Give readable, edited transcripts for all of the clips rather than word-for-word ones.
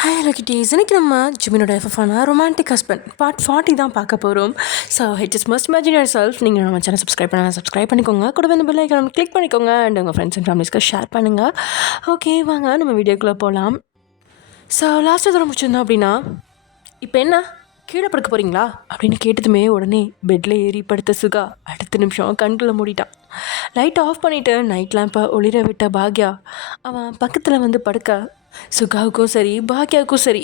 Hi hello kitties, இன்னைக்கு நம்ம ஜிமினோட எஃப்எஃபான romantic husband part 40 தான் பார்க்க போகிறோம். So it is must imagine your self. நீங்கள் நம்ம சேனல் சப்ஸ்கிரைப் பண்ணிக்கோங்க. கூட வந்து பெல் ஐக்கான் கிளிக் பண்ணிக்கோங்க அண்ட் உங்கள் ஃப்ரெண்ட்ஸ் அண்ட் ஃபேமிலிஸ்க்கு ஷேர் பண்ணுங்கள். ஓகே, வாங்க நம்ம வீடியோக்குள்ளே போகலாம். ஸோ லாஸ்ட் தூரம் முடிச்சிருந்தோம் அப்படின்னா, இப்போ என்ன கீழே படுக்க போகிறீங்களா அப்படின்னு கேட்டதுமே உடனே பெட்டில் ஏறி படுத்த சுகா அடுத்த நிமிஷம் கண்களை மூடிட்டான். லைட் ஆஃப் பண்ணிவிட்டு நைட் லேம்பை ஒளிர விட்ட பாக்யா அவன் பக்கத்தில் வந்து படுக்க சுகாவுக்கும் சரி பாக்யாவுக்கும் சரி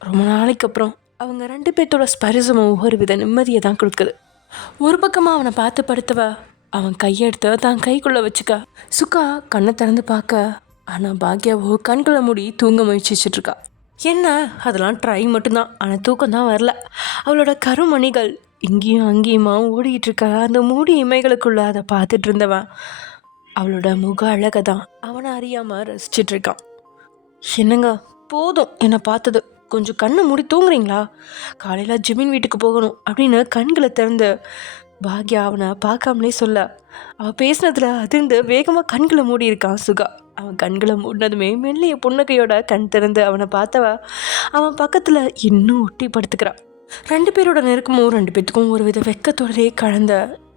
ரொம்ப நாளைக்கு அப்புறம் அவங்க ரெண்டு பேர்த்தோட ஸ்பரிசமும் ஒரு வித நிம்மதியை தான் கொடுக்குது. ஒரு பக்கமாக அவனை பார்த்து படுத்தவ அவன் கையெடுத்து தான் கைக்குள்ளே வச்சுக்க சுகா கண்ணை திறந்து பார்க்க, ஆனால் பாக்யாவோ கண்களை மூடி தூங்க முயற்சிச்சிட்ருக்கா. என்ன அதெல்லாம் ட்ரை மட்டும்தான், ஆனால் தூக்கம் தான் வரல. அவளோட கருமணிகள் இங்கேயும் அங்கேயுமா ஓடிக்கிட்டு இருக்க அந்த மூடி இமைகளுக்குள்ள அதை பார்த்துட்டு இருந்தவன் அவளோட முக அழகை தான் அவனை அறியாமல் ரசிச்சிட்ருக்கான். என்னங்க போதும் என்னை பார்த்தது, கொஞ்சம் கண்ணை மூடி தூங்குறீங்களா, காலையில் ஜிமின் வீட்டுக்கு போகணும் அப்படின்னு கண்களை திறந்து பாக்யா அவனை பார்க்காமலே சொல்ல அவன் பேசினதுல அதிர்ந்து வேகமாக கண்களை மூடி இருக்கான் சுகா. அவன் கண்களை மூடினதுமே மெல்லிய புன்னகையோட கண் திறந்து அவனை பார்த்தவ அவன் பக்கத்தில் இன்னும் ஒட்டி படுத்துக்கிறான். ரெண்டு பேரோட நெருக்கமும் ரெண்டு பேத்துக்கும் ஒரு வித வெக்கத்தோடே கலந்த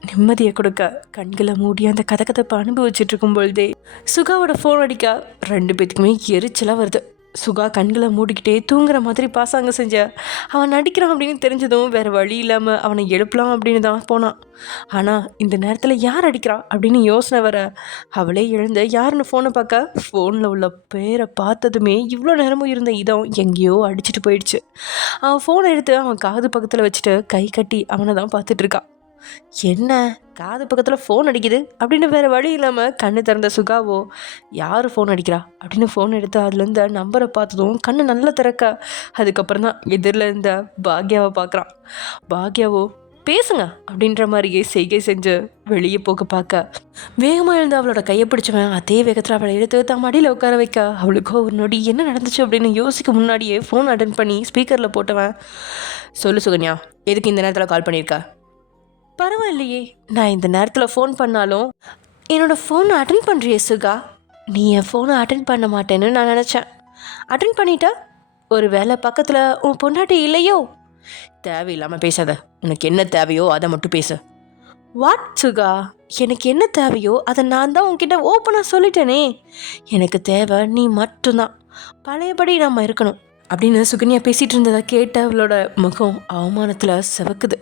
நிம்மதியை கொடுக்க கண்களை மூடி அந்த கதகதப்பை அனுபவிச்சுட்டு இருக்கும் பொழுதே சுகாவோட ஃபோன் அடிக்க ரெண்டு பேத்துக்குமே எரிச்சலாக வருது. சுகா கண்களை மூடிக்கிட்டே தூங்குற மாதிரி பாசாங்க செஞ்ச அவன் நடிக்கிறான் அப்படின்னு தெரிஞ்சதும் வேறு வழி இல்லாமல் அவனை எழுப்பலாம் அப்படின்னு தான் போனான். ஆனால் இந்த நேரத்தில் யார் அடிக்கிறா அப்படின்னு யோசனை வர அவளே எழுந்து யாருன்னு ஃபோனை பார்க்க ஃபோனில் உள்ள பேரை பார்த்ததுமே இவ்வளோ நேரமும் இருந்த இதம் எங்கேயோ அடிச்சுட்டு போயிடுச்சு. அவன் ஃபோனை எடுத்து அவன் காது பக்கத்தில் வச்சுட்டு கை கட்டி அவனை தான் பார்த்துட்ருக்கான். என்ன காது பக்கத்தில் ஃபோன் அடிக்குது அப்படின்னு வேறு வழி இல்லாமல் கண்ணு திறந்த சுகாவோ யார் ஃபோன் அடிக்கிறா அப்படின்னு ஃபோன் எடுத்து அதுலேருந்து நம்பரை பார்த்ததும் கண்ணு நல்லா திறக்க அதுக்கப்புறம் தான் எதிரில் இருந்த பாக்யாவை பார்க்குறான். பாக்யாவோ பேசுங்க அப்படின்ற மாதிரியே செய்கை செஞ்சு வெளியே போக பார்க்க வேகமாக எழுந்து அவளோட கையை பிடிச்சவன் அதே வேகத்தில் அவளை எடுத்து தான் மடியில் உட்கார வைக்க அவளுக்கோ ஒரு நொடி என்ன நடந்துச்சு அப்படின்னு யோசிக்க முன்னாடியே ஃபோன் அட்டன் பண்ணி ஸ்பீக்கரில் போட்டவன், சொல்லு சுகன்யா, எதுக்கு இந்த நேரத்தில் கால் பண்ணியிருக்க? பரவாயில்லையே, நான் இந்த நேரத்தில் ஃபோன் பண்ணாலும் என்னோடய ஃபோனை அட்டன் பண்ணுறியே சுகா. நீ என் ஃபோனை அட்டன் பண்ண மாட்டேன்னு நான் நினச்சேன். அட்டன் பண்ணிட்டா ஒரு வேளை பக்கத்தில் உன் பொண்டாட்டி இல்லையோ? தேவையில்லாமல் பேசாத, உனக்கு என்ன தேவையோ அதை மட்டும் பேசு. வாட் சுகா, எனக்கு என்ன தேவையோ அதை நான் தான் உன்கிட்ட ஓப்பனாக சொல்லிட்டேனே. எனக்கு தேவை நீ மட்டும்தான், பழையபடி நாம் இருக்கணும் அப்படின்னு சுகன்யா பேசிகிட்டு இருந்ததை கேட்ட அவளோட முகம் அவமானத்தில் சிவக்குது.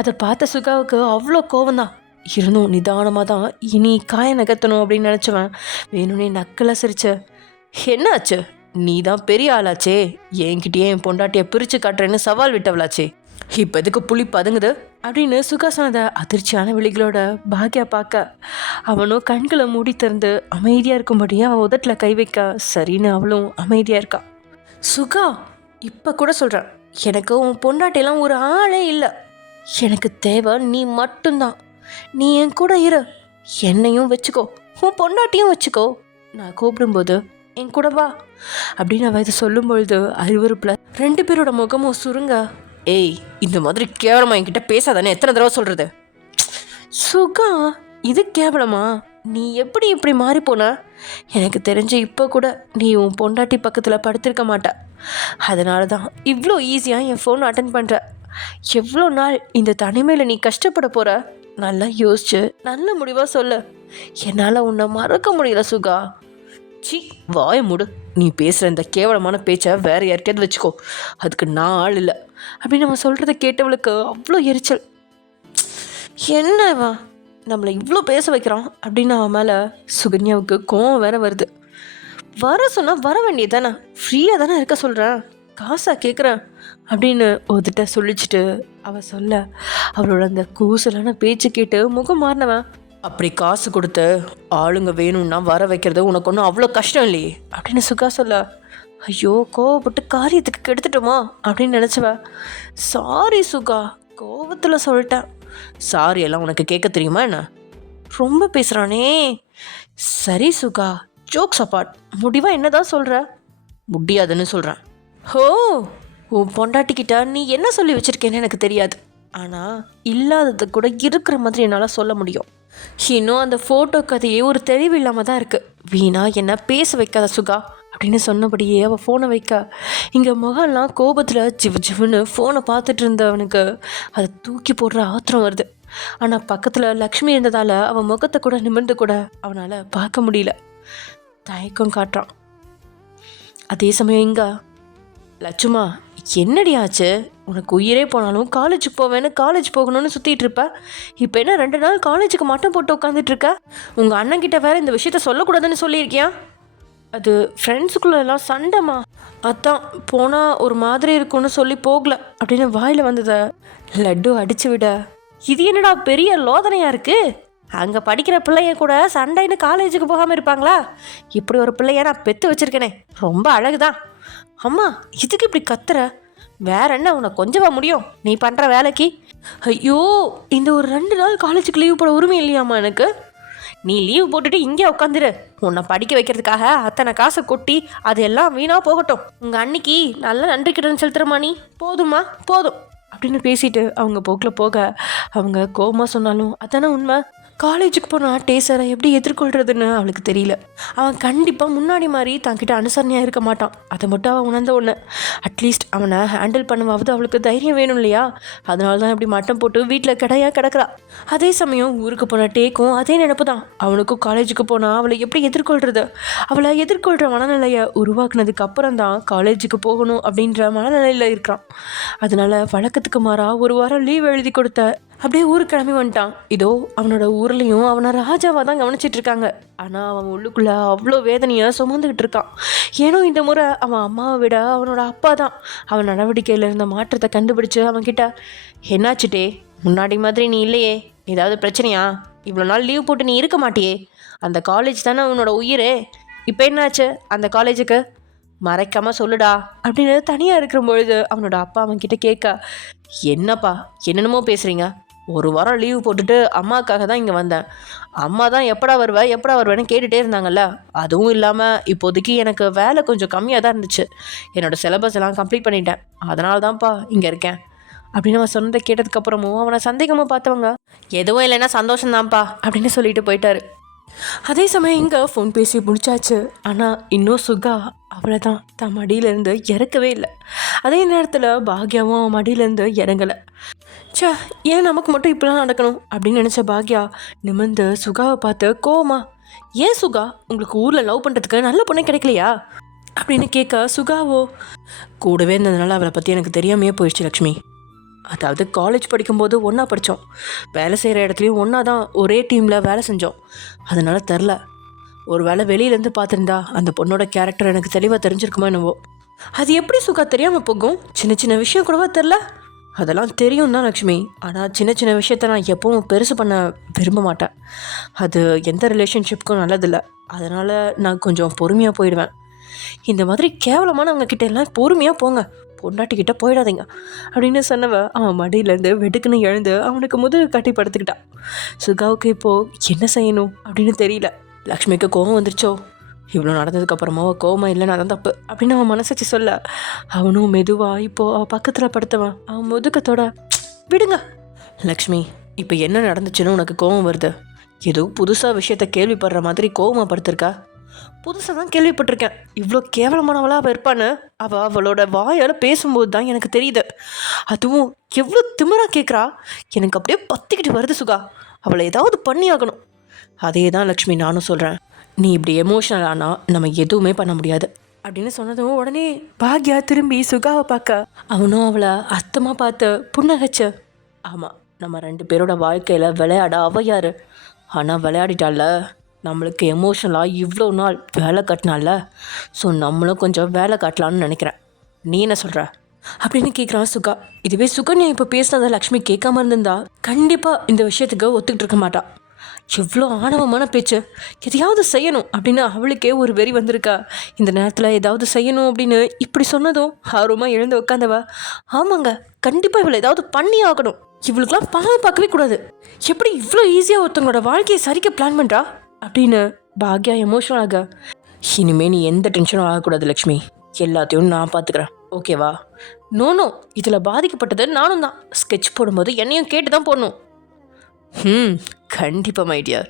அதை பார்த்த சுகாவுக்கு அவ்வளோ கோவம்தான். இருந்தும் நிதானமாக தான் இனி காய நகர்த்தணும் அப்படின்னு நினச்சவன் வேணும்னே நக்கலாக சிரிச்ச, என்னாச்சு, நீ தான் பெரிய ஆளாச்சே, என்கிட்டயே என் பொண்டாட்டியை பிரித்து காட்டுறேன்னு சவால் விட்டவளாச்சே, இப்போ எதுக்கு புளி பதுங்குது அப்படின்னு சுகா சொன்னதை அதிர்ச்சியான விழிகளோட பாக்யா பார்க்க அவனும் கண்களை மூடி திறந்து அமைதியாக இருக்கும்படியே அவன் உதட்டில் கை வைக்க சரின்னு அவளும் அமைதியாக இருக்கா. சுகா, இப்போ கூட சொல்கிறேன், எனக்கு உன் பொண்டாட்டியெல்லாம் ஒரு ஆளே இல்லை. எனக்கு தேவை நீ மட்டும்தான். நீ என் கூட இரு, என்னையும் வச்சுக்கோ, உன் பொண்டாட்டியும் வச்சுக்கோ, நான் கூப்பிடும்போது என் கூட வா அப்படின்னு அவ இதை சொல்லும் பொழுது அறிவுறுப்பில் ரெண்டு பேரோட முகமும் சுருங்க. ஏய், இந்த மாதிரி கேவலமா என்கிட்ட பேசாதானே எத்தனை தடவை சொல்கிறது? சுகா, இது கேவலமா? நீ எப்படி இப்படி மாறி போன? எனக்கு தெரிஞ்சு இப்போ கூட நீ உன் பொண்டாட்டி பக்கத்தில் படுத்திருக்க மாட்ட. அதனால தான் இவ்வளோ ஈஸியாக என் ஃபோன் அட்டன் பண்ணுற. எவ்வளோ நாள் இந்த தனிமையில் நீ கஷ்டப்பட போகிற? நல்லா யோசிச்சு நல்ல முடிவாக சொல்லு. என்னால் உன்னை மறக்க முடியல சுகா. சி, வாய மூடு. நீ பேசுகிற இந்த கேவலமான பேச்சை வேறு யார்கிட்டயாவது வச்சுக்கோ, அதுக்கு நான் ஆள் இல்லை அப்படின்னு நம்ம சொல்கிறத கேட்டவளுக்கு அவ்வளோ எரிச்சல். என்னவா நம்மளை இவ்வளோ பேச வைக்கிறான் அப்படின்னு அவன் மேலே சுகன்யாவுக்கு கோவம் வேற வருது. வர சொன்னால் வர வேண்டியது தானே, ஃப்ரீயாக தானே இருக்க சொல்கிறேன், காசா கேட்குறேன் அப்படின்னு ஒதுட்ட சொல்லிச்சுட்டு அவள் சொல்ல அவளோட அந்த கூசலான பேச்சு கேட்டு முகம் மாறினவன், அப்படி காசு கொடுத்து ஆளுங்க வேணும்னா வர வைக்கிறது உனக்கு ஒன்றும் அவ்வளோ கஷ்டம் இல்லையே அப்படின்னு சுகா சொல்ல, ஐயோ கோவப்பட்டு காரியத்துக்கு கெடுத்துட்டோமா அப்படின்னு நினச்சவ, சாரி சுகா, கோவத்தில் சொல்லிட்டேன். சாரி எல்லாம் உனக்கு கேட்க தெரியுமா என்ன? ரொம்ப பேசுகிறானே. சரி சுகா, ஜோக்ஸ் அப்பார்ட், முடிவாக என்ன தான் சொல்கிற? முடியாதுன்னு சொல்கிறேன். ஹோ, உன் பொண்டாட்டிக்கிட்ட நீ என்ன சொல்லி வச்சுருக்கேன்னு எனக்கு தெரியாது, ஆனால் இல்லாதது கூட இருக்கிற மாதிரி என்னால் சொல்ல முடியும். இன்னும் அந்த ஃபோட்டோ கதையே ஒரு தெளிவு இல்லாமல் தான் இருக்குது. வீணா என்ன பேச வைக்காத சுகா அப்படின்னு சொன்னபடியே அவள் ஃபோனை வைக்க இங்கே முகம்லாம் கோபத்தில் ஜிவுன்னு ஃபோனை பார்த்துட்டு இருந்தவனுக்கு அதை தூக்கி போடுற ஆத்திரம் வருது. ஆனால் பக்கத்தில் லக்ஷ்மி இருந்ததால் அவன் முகத்தை கூட நிமிர்ந்து கூட அவனால் பார்க்க முடியல. தயக்கம் காட்டுறான். அதே சமயம் இங்கே லட்சுமா, என்னடி ஆச்சு? உனக்கு உயிரே போனாலும் காலேஜுக்கு போவேன்னு காலேஜ் போகணும்னு சுற்றிட்டு இருப்ப. இப்போ என்ன 2 நாள் காலேஜுக்கு மட்டும் போட்டு உட்காந்துட்ருக்க? உங்கள் அண்ணன்கிட்ட வேற இந்த விஷயத்த சொல்லக்கூடாதுன்னு சொல்லியிருக்கியா? அது ஃப்ரெண்ட்ஸுக்குள்ளெல்லாம் சண்டைமா, அதான் போனால் ஒரு மாதிரி இருக்கும்னு சொல்லி போகல அப்படின்னு வாயில் வந்ததை லட்டு அடிச்சு விட, இது என்னடா பெரிய லோதனையாக இருக்குது? அங்கே படிக்கிற பிள்ளைய கூட சண்டைன்னு காலேஜுக்கு போகாமல் இருப்பாங்களா? இப்படி ஒரு பிள்ளைய நான் பெற்று வச்சுருக்கேனே, ரொம்ப அழகுதான். அம்மா, இதுக்கு இப்படி கத்துற? வேற என்ன உனக்கு கொஞ்சமா முடியும் நீ பண்ணுற வேலைக்கு? ஐயோ, இந்த ஒரு 2 நாள் காலேஜுக்கு லீவ் போட உரிமை இல்லையாம்மா எனக்கு? நீ லீவ் போட்டுட்டு இங்கே உட்காந்துரு. உன்னை படிக்க வைக்கிறதுக்காக அத்தனை காசை கொட்டி அது எல்லாம் வீணாக போகட்டும். உங்கள் அன்னைக்கு நல்ல நன்றி கிட்ட செலுத்துறமா நீ? போதுமா, போதும் அப்படின்னு பேசிட்டு அவங்க போக்கில் போக அவங்க கோபமாக சொன்னாலும் அதானே உண்மை. காலேஜுக்கு போனால் டேசரை எப்படி எதிர்கொள்கிறதுன்னு அவளுக்கு தெரியல. அவன் கண்டிப்பாக முன்னாடி மாதிரி தன்கிட்ட அனுசரணையாக இருக்க மாட்டான். அதை மட்டும் அவன் உணர்ந்த ஒன்று. அட்லீஸ்ட் அவனை ஹேண்டில் பண்ணுவாவது அவளுக்கு தைரியம் வேணும் இல்லையா? அதனால தான் இப்படி மட்டம் போட்டு வீட்டில் கிடக்கிறா. அதே சமயம் ஊருக்கு போன டேக்கும் அதே நினைப்பு தான். அவனுக்கும் காலேஜுக்கு போனால் அவளை எப்படி எதிர்கொள்கிறது, அவளை எதிர்கொள்கிற மனநிலையை உருவாக்குனதுக்கு அப்புறம் தான் காலேஜுக்கு போகணும் அப்படின்ற மனநிலையில் இருக்கிறான். அதனால் வழக்கத்துக்கு மாறா 1 வாரம் லீவ் எழுதி கொடுத்த அப்படியே ஊருக்கு கிளம்பி வந்துட்டான். இதோ அவனோட ஊர்லேயும் அவனை ராஜாவாக தான் கவனிச்சிட்டு இருக்காங்க. ஆனால் அவன் உள்ளுக்குள்ளே அவ்வளோ வேதனையை சுமந்துக்கிட்டு இருக்கான். ஏனோ இந்த முறை அவன் அம்மாவை விட அவனோட அப்பா தான் அவன் நடவடிக்கையில் இருந்த மாற்றத்தை கண்டுபிடிச்சு அவன்கிட்ட, என்னாச்சுட்டே, முன்னாடி மாதிரி நீ இல்லையே, ஏதாவது பிரச்சனையா? இவ்வளோ நாள் லீவ் போட்டு நீ இருக்க மாட்டியே? அந்த காலேஜ் தானே அவனோட உயிரே, இப்போ என்னாச்சு அந்த காலேஜுக்கு? மறைக்காமல் சொல்லுடா அப்படின்னு தனியாக இருக்கிற பொழுது அவனோட அப்பா அவன்கிட்ட கேட்க, என்னப்பா என்னென்னமோ பேசுகிறீங்க? 1 வாரம் லீவு போட்டுட்டு அம்மாவுக்காக தான் இங்கே வந்தேன். அம்மா தான் எப்படா வருவேன்னு கேட்டுகிட்டே இருந்தாங்கல்ல. அதுவும் இல்லாமல் இப்போதைக்கு எனக்கு வேலை கொஞ்சம் கம்மியாக தான் இருந்துச்சு. என்னோடய சிலபஸ் எல்லாம் கம்ப்ளீட் பண்ணிட்டேன். அதனால தான்ப்பா இங்கே இருக்கேன் அப்படின்னு அவன் சொன்னதை கேட்டதுக்கப்புறமும் அவனை சந்தேகமாக பார்த்தவங்க, எதுவும் இல்லைன்னா சந்தோஷம்தான்ப்பா அப்படின்னு சொல்லிட்டு போயிட்டாரு. அதே சமயம் இங்கே ஃபோன் பேசி முடிச்சாச்சு. ஆனால் இன்னும் சுகா அவளை தான் மடியிலேருந்து இறக்கவே இல்லை. அதே நேரத்தில் பாக்யாவும் அவன் மடியிலேருந்து இறங்கலை. சே, ஏன் நமக்கு மட்டும் இப்படிலாம் நடக்கணும் அப்படின்னு நினச்ச பாக்யா நிமிர்ந்து சுகாவை பார்த்து கோவமா, ஏன் சுகா, உங்களுக்கு ஊரில் லவ் பண்ணுறதுக்கு நல்ல பொண்ணே கிடைக்கலையா அப்படின்னு கேட்க, சுகாவோ, கூடவே இருந்ததுனால அவளை பற்றி எனக்கு தெரியாமையே போயிடுச்சு லக்ஷ்மி. அதாவது காலேஜ் படிக்கும்போது ஒன்றா படித்தோம், வேலை செய்கிற இடத்துலையும் ஒன்றா தான் ஒரே டீமில் வேலை செஞ்சோம். அதனால் தெரில, ஒரு வேளை வெளியிலேருந்து பார்த்துருந்தா அந்த பொண்ணோட கேரக்டர் எனக்கு தெளிவாக தெரிஞ்சிருக்குமா என்னவோ. அது எப்படி சுகா தெரியாமல் போகும்? சின்ன சின்ன விஷயம் கூடவா தெரில? அதெல்லாம் தெரியும் தான் லக்ஷ்மி, ஆனால் சின்ன சின்ன விஷயத்த நான் எப்பவும் பெருசு பண்ண விரும்ப மாட்டேன். அது எந்த ரிலேஷன்ஷிப்புக்கும் நல்லதில்லை. அதனால் நான் கொஞ்சம் பொறுமையாக போயிடுவேன். இந்த மாதிரி கேவலமானவங்க கிட்ட எல்லாம் பொறுமையாக போங்க, பொண்டாட்டிக்கிட்ட போயிடாதீங்க அப்படின்னு சொன்னவ அவன் மடியிலேருந்து வெடுக்குன்னு எழுந்து அவனுக்கு முதுகு கட்டி படுத்துக்கிட்டான். சுகாவுக்கு இப்போது என்ன செய்யணும் அப்படின்னு தெரியல. லக்ஷ்மிக்கு கோபம் வந்துருச்சோ, இவ்வளோ நடந்ததுக்கப்புறமா கோவமாக இல்லைன்னா தான் தப்பு அப்படின்னு அவன் மனசாச்சு சொல்ல, அவனும் மெதுவாக இப்போது அவள் பக்கத்தில் படுத்தவன் அவன் முதுக்கத்தோட, விடுங்க லக்ஷ்மி, இப்போ என்ன நடந்துச்சுன்னு உனக்கு கோவம் வருது? ஏதோ புதுசாக விஷயத்த கேள்விப்படுற மாதிரி கோவமாக படுத்திருக்கா? புதுசாக தான் கேள்விப்பட்டிருக்கேன். இவ்வளோ கேவலமானவளாக அவள் இருப்பான்னு அவளோட வாயால் பேசும்போது தான் எனக்கு தெரியுது. அதுவும் எவ்வளோ திமிராக கேட்குறா, எனக்கு அப்படியே பத்திக்கிட்டு வருது சுகா. அவளை ஏதாவது பண்ணி ஆகணும். அதே தான் லக்ஷ்மி நானும் சொல்கிறேன். நீ இப்படி எமோஷ்னல் ஆனால் நம்ம எதுவுமே பண்ண முடியாது அப்படின்னு சொன்னதும் உடனே பாக்யா திரும்பி சுகாவை பார்க்க அவனும் அவளை அர்த்தமாக பார்த்து புன்னகச்ச, ஆமாம், நம்ம 2 பேரோட வாழ்க்கையில் விளையாட அவ யார்? ஆனால் விளையாடிட்டால, நம்மளுக்கு எமோஷ்னலாக இவ்வளோ நாள் வேலை கட்டினால, ஸோ நம்மளும் கொஞ்சம் வேலை காட்டலான்னு நினைக்கிறேன். நீ என்ன சொல்கிற அப்படின்னு கேட்குறான் சுகா. இதுவே சுகன்யா இப்போ பேசினதை லக்ஷ்மி கேட்காம இருந்திருந்தா கண்டிப்பாக இந்த விஷயத்துக்கு ஒத்துக்கிட்டு இருக்க மாட்டான். எவ்வளோ ஆணவமான பேச்சு, எதையாவது செய்யணும் அப்படின்னு அவளுக்கே ஒரு வெறி வந்திருக்கா. இந்த நேரத்தில் ஏதாவது செய்யணும் அப்படின்னு இப்படி சொன்னதும் ஆர்வமாக எழுந்து உட்காந்தவ, ஆமாங்க, கண்டிப்பாக இவளை ஏதாவது பண்ணி ஆகணும். இவளுக்கெல்லாம் பாவம் பார்க்கவே கூடாது. எப்படி இவ்வளோ ஈஸியாக ஒருத்தவங்களோட வாழ்க்கையை சரிக்க பிளான் பண்ணுறா அப்படின்னு பாக்யா எமோஷனல் ஆக, இனிமேல் நீ எந்த டென்ஷனும் ஆகக்கூடாது லக்ஷ்மி, எல்லாத்தையும் நான் பார்த்துக்கிறேன், ஓகேவா? நோ, இதில் பாதிக்கப்பட்டது நானும் தான். ஸ்கெட்ச் போடும்போது என்னையும் கேட்டு தான் போடணும். கண்டிப்பாக மை டியர்,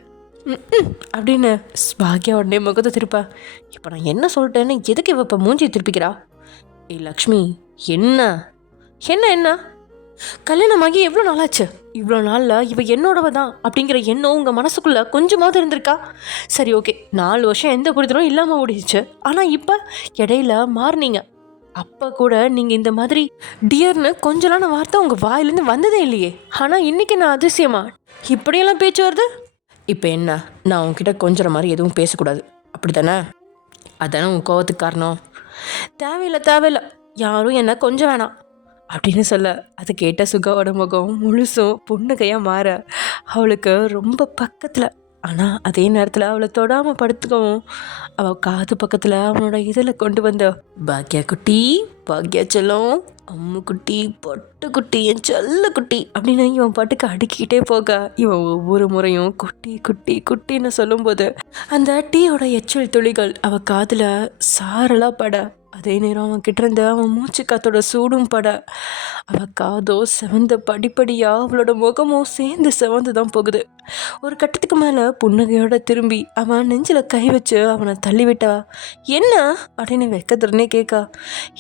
அப்படின்னு பாக்யா உடனே முகத்தை திருப்பா. இப்போ நான் என்ன சொல்லிட்டேன்னு எதுக்கு இவ இப்போ மூஞ்சி திருப்பிக்கிறா? ஏய் லக்ஷ்மி, என்ன என்ன என்ன கல்யாணமாகி எவ்வளோ நாளாச்சு? இவ்வளோ நாளில் இவ என்னோடவ தான் அப்படிங்கிற எண்ணம் உங்கள் மனசுக்குள்ளே கொஞ்சமாவது இருந்திருக்கா? சரி ஓகே, 4 வருஷம் எந்த புரிதலும் இல்லாமல் ஓடிடுச்சு. ஆனால் இப்போ இடையில மாறினீங்க. அப்போ கூட நீங்கள் இந்த மாதிரி டியர்னு கொஞ்சலான வார்த்தை உங்கள் வாயிலேருந்து வந்ததே இல்லையே. ஆனால் இன்றைக்கி நான் அதிசயமா இப்படியெல்லாம் பேச்சு வருது? இப்போ என்ன, நான் உங்ககிட்ட கொஞ்சற மாதிரி எதுவும் பேசக்கூடாது அப்படி தானே? அதானே உன் கோவத்துக்கு காரணம்? தேவையில்லை, யாரும் என்ன கொஞ்சம் வேணாம் அப்படின்னு சொல்ல, அதை கேட்ட சுகாவோட முகம் முழுசும் புன்னகையாக மாற அவளுக்கு ரொம்ப பக்கத்தில், ஆனால் அதே நேரத்தில் அவளை தொடாமல் படுத்துக்கவும் அவள் காது பக்கத்தில் அவனோட இதில் கொண்டு வந்த பாக்யா குட்டி, பாக்யா செல்லம், அம்மு குட்டி, பொட்டு குட்டி, என் செல்ல குட்டி அப்படின்னு இவன் பாட்டுக்கு அடுக்கிக்கிட்டே போக இவன் ஒவ்வொரு முறையும் குட்டி குட்டி குட்டின்னு சொல்லும்போது அந்த டீயோட எச்சில் துளிகள் அவள் காதில் சாரலாக பட, அதே நேரம் அவன் கிட்டேருந்து அவன் மூச்சு காத்தோட சூடும் பட அவள் காதோ செவந்த படிப்படியாக அவளோட முகமும் சேர்ந்து செவந்து தான் போகுது. ஒரு கட்டத்துக்கு மேலே புன்னகையோட திரும்பி அவன் நெஞ்சில் கை வச்சு அவனை தள்ளிவிட்டா. என்ன அப்படின்னு வெக்கத்துடனே கேட்கா.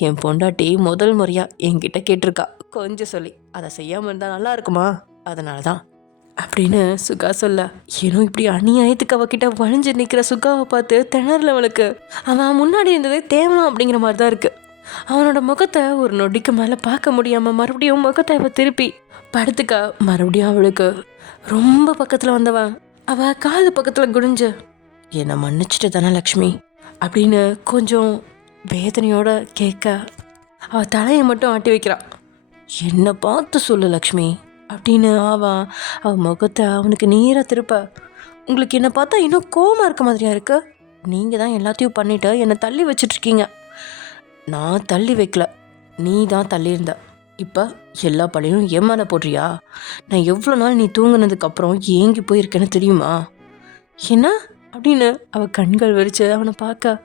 என் பொண்டாட்டி முதல் முறையாக என்கிட்ட கேட்டிருக்கா கொஞ்சம் சொல்லி, அதை செய்யாமல் இருந்தால் நல்லா இருக்குமா, அதனால தான் அப்படின்னு சுகா சொல்ல, ஏனோ இப்படி அநியாயத்துக்கு அவகிட்ட வழிஞ்சு நிற்கிற சுகாவை பார்த்து திணறல அவளுக்கு. அவன் முன்னாடி இருந்ததே தேவலாம் அப்படிங்கிற மாதிரி தான் இருக்கு. அவனோட முகத்தை ஒரு நொடிக்கு மேலே பார்க்க முடியாமல் மறுபடியும் முகத்தை அவள் திருப்பி படுத்துக்கா. மறுபடியும் அவளுக்கு ரொம்ப பக்கத்தில் வந்தவன் அவள் காது பக்கத்தில் குடிஞ்சு, என்னை மன்னிச்சிட்டு தானே லக்ஷ்மி அப்படின்னு கொஞ்சம் வேதனையோட கேட்க அவள் தலையை மட்டும் ஆட்டி வைக்கிறான். என்னை பார்த்து சொல்லு லக்ஷ்மி அப்படின்னு அவன் முகத்தை அவனுக்கு நேராக திருப்ப, உங்களுக்கு என்னை பார்த்தா இன்னும் கோவமாக இருக்க மாதிரியா இருக்கு? நீங்கள் தான் எல்லாத்தையும் பண்ணிவிட்டு என்னை தள்ளி வச்சிட்ருக்கீங்க. நான் தள்ளி வைக்கல, நீ தான் தள்ளியிருந்த. இப்போ எல்லா பழியும் என் மேலே போடுறியா? நான் எவ்வளோ நாள் நீ தூங்கினதுக்கப்புறம் ஏங்கி போயிருக்கேன்னு தெரியுமா? என்ன அப்படின்னு அவள் கண்கள் விரிச்சு அவனை பார்க்க,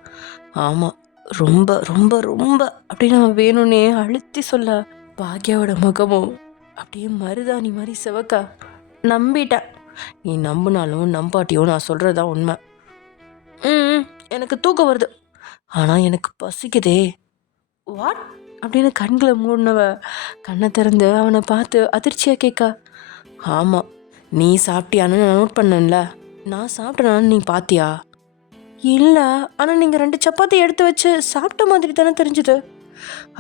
ஆமாம் ரொம்ப ரொம்ப ரொம்ப அப்படின்னு அவன் வேணும்னே அழுத்தி சொல்ல, பாக்யாவோட முகமும் அப்படியே மருதாணி மாதிரி செவக்கா. நம்பிட்டேன், நீ நம்பினாலும் நம்பாட்டியோ நான் சொல்கிறதா உண்மை. எனக்கு தூக்கம் வருது, ஆனால் எனக்கு பசிக்குதே. வாட் அப்படின்னு கண்களை மூடினவ கண்ணை திறந்து அவனை பார்த்து அதிர்ச்சியாக கேட்கா. ஆமாம், நீ சாப்பிட்டியான்னு நான் நோட் பண்ணல. நான் சாப்பிட்டேனான்னு நீ பார்த்தியா? இல்லை, ஆனால் நீங்கள் 2 சப்பாத்தி எடுத்து வச்சு சாப்பிட்ட மாதிரி தானே தெரிஞ்சுது.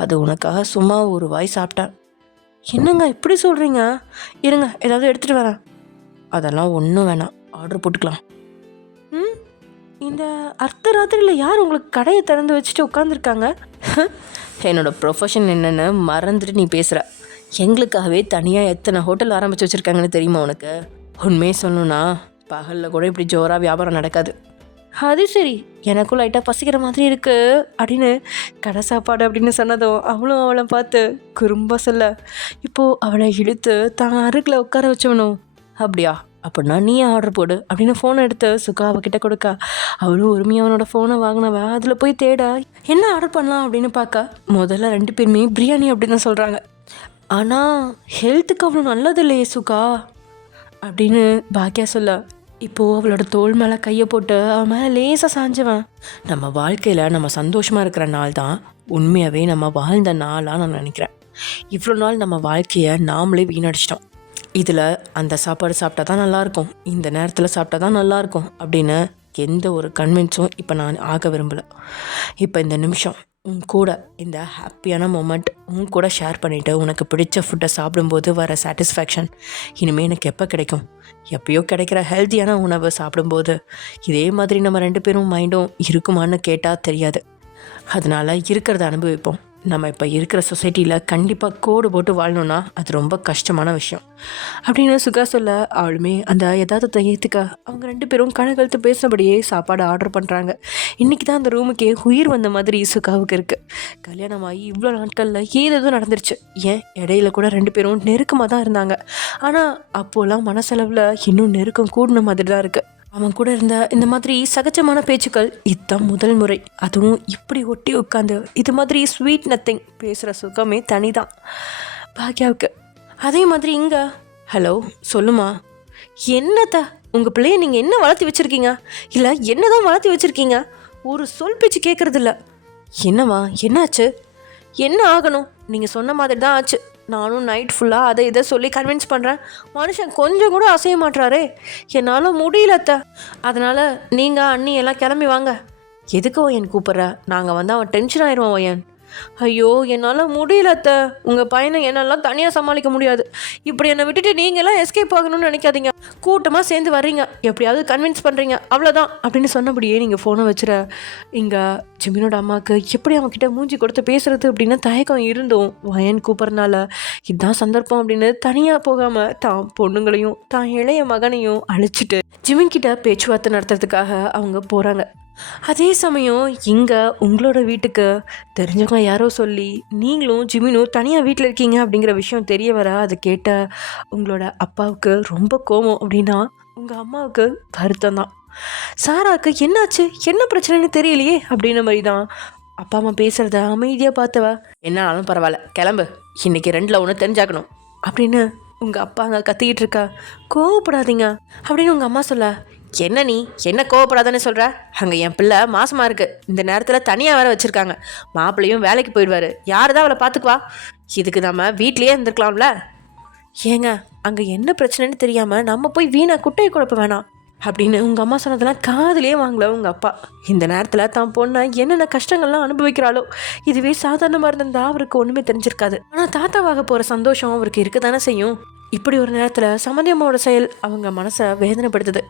அது உனக்காக சும்மா ஒரு வாய் சாப்பிட்டேன். என்னங்க இப்படி சொல்கிறீங்க? இருங்க ஏதாவது எடுத்துகிட்டு வரேன். அதெல்லாம் ஒன்றும் வேணாம், ஆர்டர் போட்டுக்கலாம். இந்த அர்த்த ராத்திரியில் யார் உங்களுக்கு கடையை திறந்து வச்சுட்டு உட்காந்துருக்காங்க? என்னோடய ப்ரொஃபஷன் என்னென்னு மறந்துட்டு நீ பேசுகிற. எங்களுக்காகவே தனியாக எத்தனை ஹோட்டல் ஆரம்பித்து வச்சுருக்காங்கன்னு தெரியுமா உனக்கு? உண்மையே சொல்லணுன்னா பகலில் கூட இப்படி ஜோராக வியாபாரம் நடக்காது. அது சரி, எனக்கும் லைட்டாக பசிக்கிற மாதிரி இருக்கு அப்படின்னு கடை சாப்பாடு அப்படின்னு சொன்னதும் அவளும் அவளை பார்த்து குறும்ப சொல்ல, இப்போது அவளை இழுத்து தான் அருகில் உட்கார வச்சவனும், அப்படியா அப்படின்னா நீ ஆர்டர் போடு அப்படின்னு ஃபோனை எடுத்து சுகா அவகிட்ட கொடுக்க, அவளும் உரிமையாக அவனோட ஃபோனை வாங்கினவ அதில் போய் தேட என்ன ஆர்டர் பண்ணலாம் அப்படின்னு பார்க்க, முதல்ல 2 பேருமே பிரியாணி அப்படின்னு தான் சொல்கிறாங்க. ஆனால் ஹெல்த்துக்கு அவ்வளோ நல்லது இல்லையே சுகா அப்படின்னு பாக்யா சொல்ல, இப்போது அவளோட தோள் மேலே கையை போட்டு அவன் மேலே லேசாக சாஞ்சவன், நம்ம வாழ்க்கையில் நம்ம சந்தோஷமாக இருக்கிற நாள் தான் உண்மையாகவே நம்ம வாழ்ந்த நாளாக நான் நினைக்கிறேன். இவ்வளோ நாள் நம்ம வாழ்க்கையை நாமளே வீணடிச்சிட்டோம். இதில் அந்த சாப்பாடு சாப்பிட்டா தான் நல்லாயிருக்கும், இந்த நேரத்தில் சாப்பிட்டா தான் நல்லாயிருக்கும் அப்படின்னு எந்த ஒரு கன்வின்ஸும் இப்போ நான் ஆக விரும்பலை. இப்போ இந்த நிமிஷம் உன் கூட இந்த ஹாப்பியான மொமெண்ட் உன் கூட ஷேர் பண்ணிவிட்டு உனக்கு பிடிச்ச ஃபுட்டை சாப்பிடும்போது வர சாட்டிஸ்ஃபேக்ஷன் இனிமேல் எனக்கு எப்போ கிடைக்கும்? எப்பயோ கிடைக்கிற ஹெல்த்தியான உணவை சாப்பிடும்போது இதே மாதிரி நம்ம 2 பேரும் மைண்டும் இருக்குமான்னு கேட்டால் தெரியாது. அதனால் இருக்கிறத அனுபவிப்போம். நம்ம இப்போ இருக்கிற சொசைட்டியில் கண்டிப்பாக கோடு போட்டு வாழணுன்னா அது ரொம்ப கஷ்டமான விஷயம் அப்படின்னு சுகா சொல்ல, அவளுமே அந்த யதார்த்தத்தை ஏற்றுக்க அவங்க 2 பேரும் கழுத்து பேசினபடியே சாப்பாடு ஆர்டர் பண்ணுறாங்க. இன்றைக்கி தான் அந்த ரூமுக்கே உயிர் வந்த மாதிரி சுகாவுக்கு இருக்குது. கல்யாணமாகி இவ்வளோ நாட்களில் ஏதேதோ நடந்துருச்சு. ஏன் இடையில கூட 2 பேரும் நெருக்கமாக தான் இருந்தாங்க. ஆனால் அப்போலாம் மனசளவில் இன்னும் நெருக்கம் கூடின மாதிரி தான் இருக்குது. அவன் கூட இருந்த இந்த மாதிரி சகஜமான பேச்சுக்கள் இதுதான் முதல் முறை. அதுவும் இப்படி ஒட்டி உட்காந்து இது மாதிரி ஸ்வீட் நத்திங் பேசுகிற சுகமே தனிதான் பாக்யாவுக்கு. அதே மாதிரி இங்கே ஹலோ சொல்லுமா, என்னத்த உங்கள் பிள்ளைய நீங்கள் என்ன வளர்த்தி வச்சுருக்கீங்க? இல்லை என்ன தான் வளர்த்தி வச்சுருக்கீங்க? ஒரு சொல் பேச்சு கேட்குறதில்ல. என்னம்மா என்னாச்சு? என்ன ஆகணும்? நீங்கள் சொன்ன மாதிரி தான் ஆச்சு. நானும் நைட் ஃபுல்லாக அதை இதை சொல்லி கன்வின்ஸ் பண்ணுறேன். மனுஷன் கொஞ்சம் கூட அசைய மாட்டுறாரே. என்னால் முடியல அத்தை. அதனால் நீங்கள் அண்ணி எல்லாம் கிளம்பி வாங்க. எதுக்கு ஒயன் கூப்பிட்ற? நாங்கள் வந்து அவன் டென்ஷன் ஆயிடுவான் ஒயன். ஐயோ என்னால் முடியல அத்தை. உங்கள் பையனை என்னெல்லாம் தனியாக சமாளிக்க முடியாது. இப்படி என்னை விட்டுட்டு நீங்களாம் எஸ்கேப் ஆகணும்னு நினைக்காதீங்க. கூட்டமாக சேர்ந்து வர்றீங்க, எப்படியாவது கன்வின்ஸ் பண்ணுறீங்க, அவ்வளோதான் அப்படின்னு சொன்னபடியே நீங்கள் ஃபோனை வச்சுற. இங்கே ஜிமினோட அம்மாவுக்கு எப்படி அவன்கிட்ட மூஞ்சி கொடுத்து பேசுறது அப்படின்னு தயக்கம் இருந்தும் வயன் கூப்பிட்றனால இதுதான் சந்தர்ப்பம் அப்படின்னு தனியாக போகாமல் தான் பொண்ணுங்களையும் தான் இளைய மகனையும் அழைச்சிட்டு ஜிமின்கிட்ட பேச்சுவார்த்தை நடத்துறதுக்காக அவங்க போகிறாங்க. அதே சமயம் இங்கே உங்களோட வீட்டுக்கு தெரிஞ்சவங்க யாரோ சொல்லி நீங்களும் ஜிமினும் தனியாக வீட்டில் இருக்கீங்க அப்படிங்கிற விஷயம் தெரிய வர அதை கேட்ட உங்களோட அப்பாவுக்கு ரொம்ப கோபம். அப்படின்னா உங்கள் அம்மாவுக்கு வருத்தம் தான். சாராவுக்கு என்னாச்சு, என்ன பிரச்சனைன்னு தெரியலையே அப்படின்ன மாதிரி தான் அப்பா அம்மா பேசுகிறத அமைதியாக பார்த்தவ, என்னாலும் பரவாயில்ல கிளம்பு, இன்னைக்கு 2ல் 1 தெரிஞ்சாக்கணும் அப்படின்னு உங்கள் அப்பா அங்கே கத்திக்கிட்டு இருக்கா. கோவப்படாதீங்க அப்படின்னு உங்கள் அம்மா சொல்ல, என்ன நீ என்ன கோவப்படாதானே சொல்கிற? அங்கே என் பிள்ளை மாசமாக இருக்குது, இந்த நேரத்தில் தனியாக வேற வச்சுருக்காங்க, மாப்பிள்ளையும் வேலைக்கு போயிடுவார், யார் தான் அவளை பார்த்துக்குவா? இதுக்கு நம்ம வீட்லேயே இருந்திருக்கலாம்ல. ஏங்க அங்கே என்ன பிரச்சனைன்னு தெரியாமல் நம்ம போய் வீணா குட்டையை குழப்ப வேணாம் அப்படின்னு உங்கள் அம்மா சொன்னதெல்லாம் காதுலேயே வாங்கல உங்கள் அப்பா. இந்த நேரத்தில் தான் பொண்ணை என்னென்ன கஷ்டங்கள்லாம் அனுபவிக்கிறாளோ, இதுவே சாதாரணமாக இருந்திருந்தா அவருக்கு ஒன்றுமே தெரிஞ்சிருக்காது. ஆனால் தாத்தாவாக போகிற சந்தோஷம் அவருக்கு இருக்க தானே செய்யும். இப்படி ஒரு நேரத்தில் சம்மந்தி அம்மாவோட செயல் அவங்க மனசை வேதனைப்படுத்துது.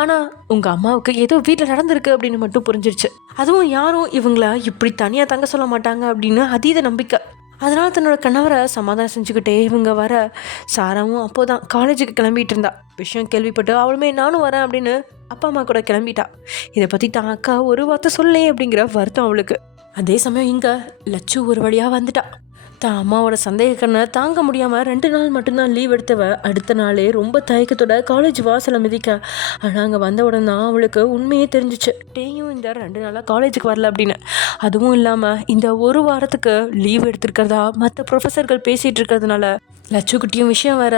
ஆனால் உங்கள் அம்மாவுக்கு ஏதோ வீட்டில் நடந்திருக்கு அப்படின்னு மட்டும் புரிஞ்சிருச்சு. அதுவும் யாரும் இவங்கள இப்படி தனியாக தங்க சொல்ல மாட்டாங்க அப்படின்னு அதீத நம்பிக்கை. அதனால் தன்னோட கணவரை சமாதானம் செஞ்சுக்கிட்டே இவங்க வர, சாராவும் அப்போதான் காலேஜுக்கு கிளம்பிட்டு இருந்தா. விஷயம் கேள்விப்பட்டு அவளுமே நானும் வரேன் அப்படின்னு அப்பா அம்மா கூட கிளம்பிட்டா. இதை பற்றி தான் அக்கா ஒரு வார்த்தை சொல்லே அப்படிங்கிற வருத்தம் அவளுக்கு. அதே சமயம் இங்கே லட்சு ஒரு வழியாக வந்துட்டா. தான் அம்மாவோட சந்தேக கண்ணை தாங்க முடியாமல் 2 நாள் மட்டும்தான் லீவ் எடுத்தவ அடுத்த நாளே ரொம்ப தயக்கத்தோட காலேஜ் வாசலை மிதிக்க. ஆனால் அங்கே வந்த உடனே தான் அவளுக்கு உண்மையே தெரிஞ்சிச்சு, டேயும் இந்த 2 நாளாக காலேஜுக்கு வரல அப்படின்னு. அதுவும் இல்லாமல் இந்த ஒரு வாரத்துக்கு லீவ் எடுத்திருக்கிறதா மற்ற ப்ரொஃபஸர்கள் பேசிகிட்டு இருக்கிறதுனால லட்சுக்கிட்டையும் விஷயம் வேற,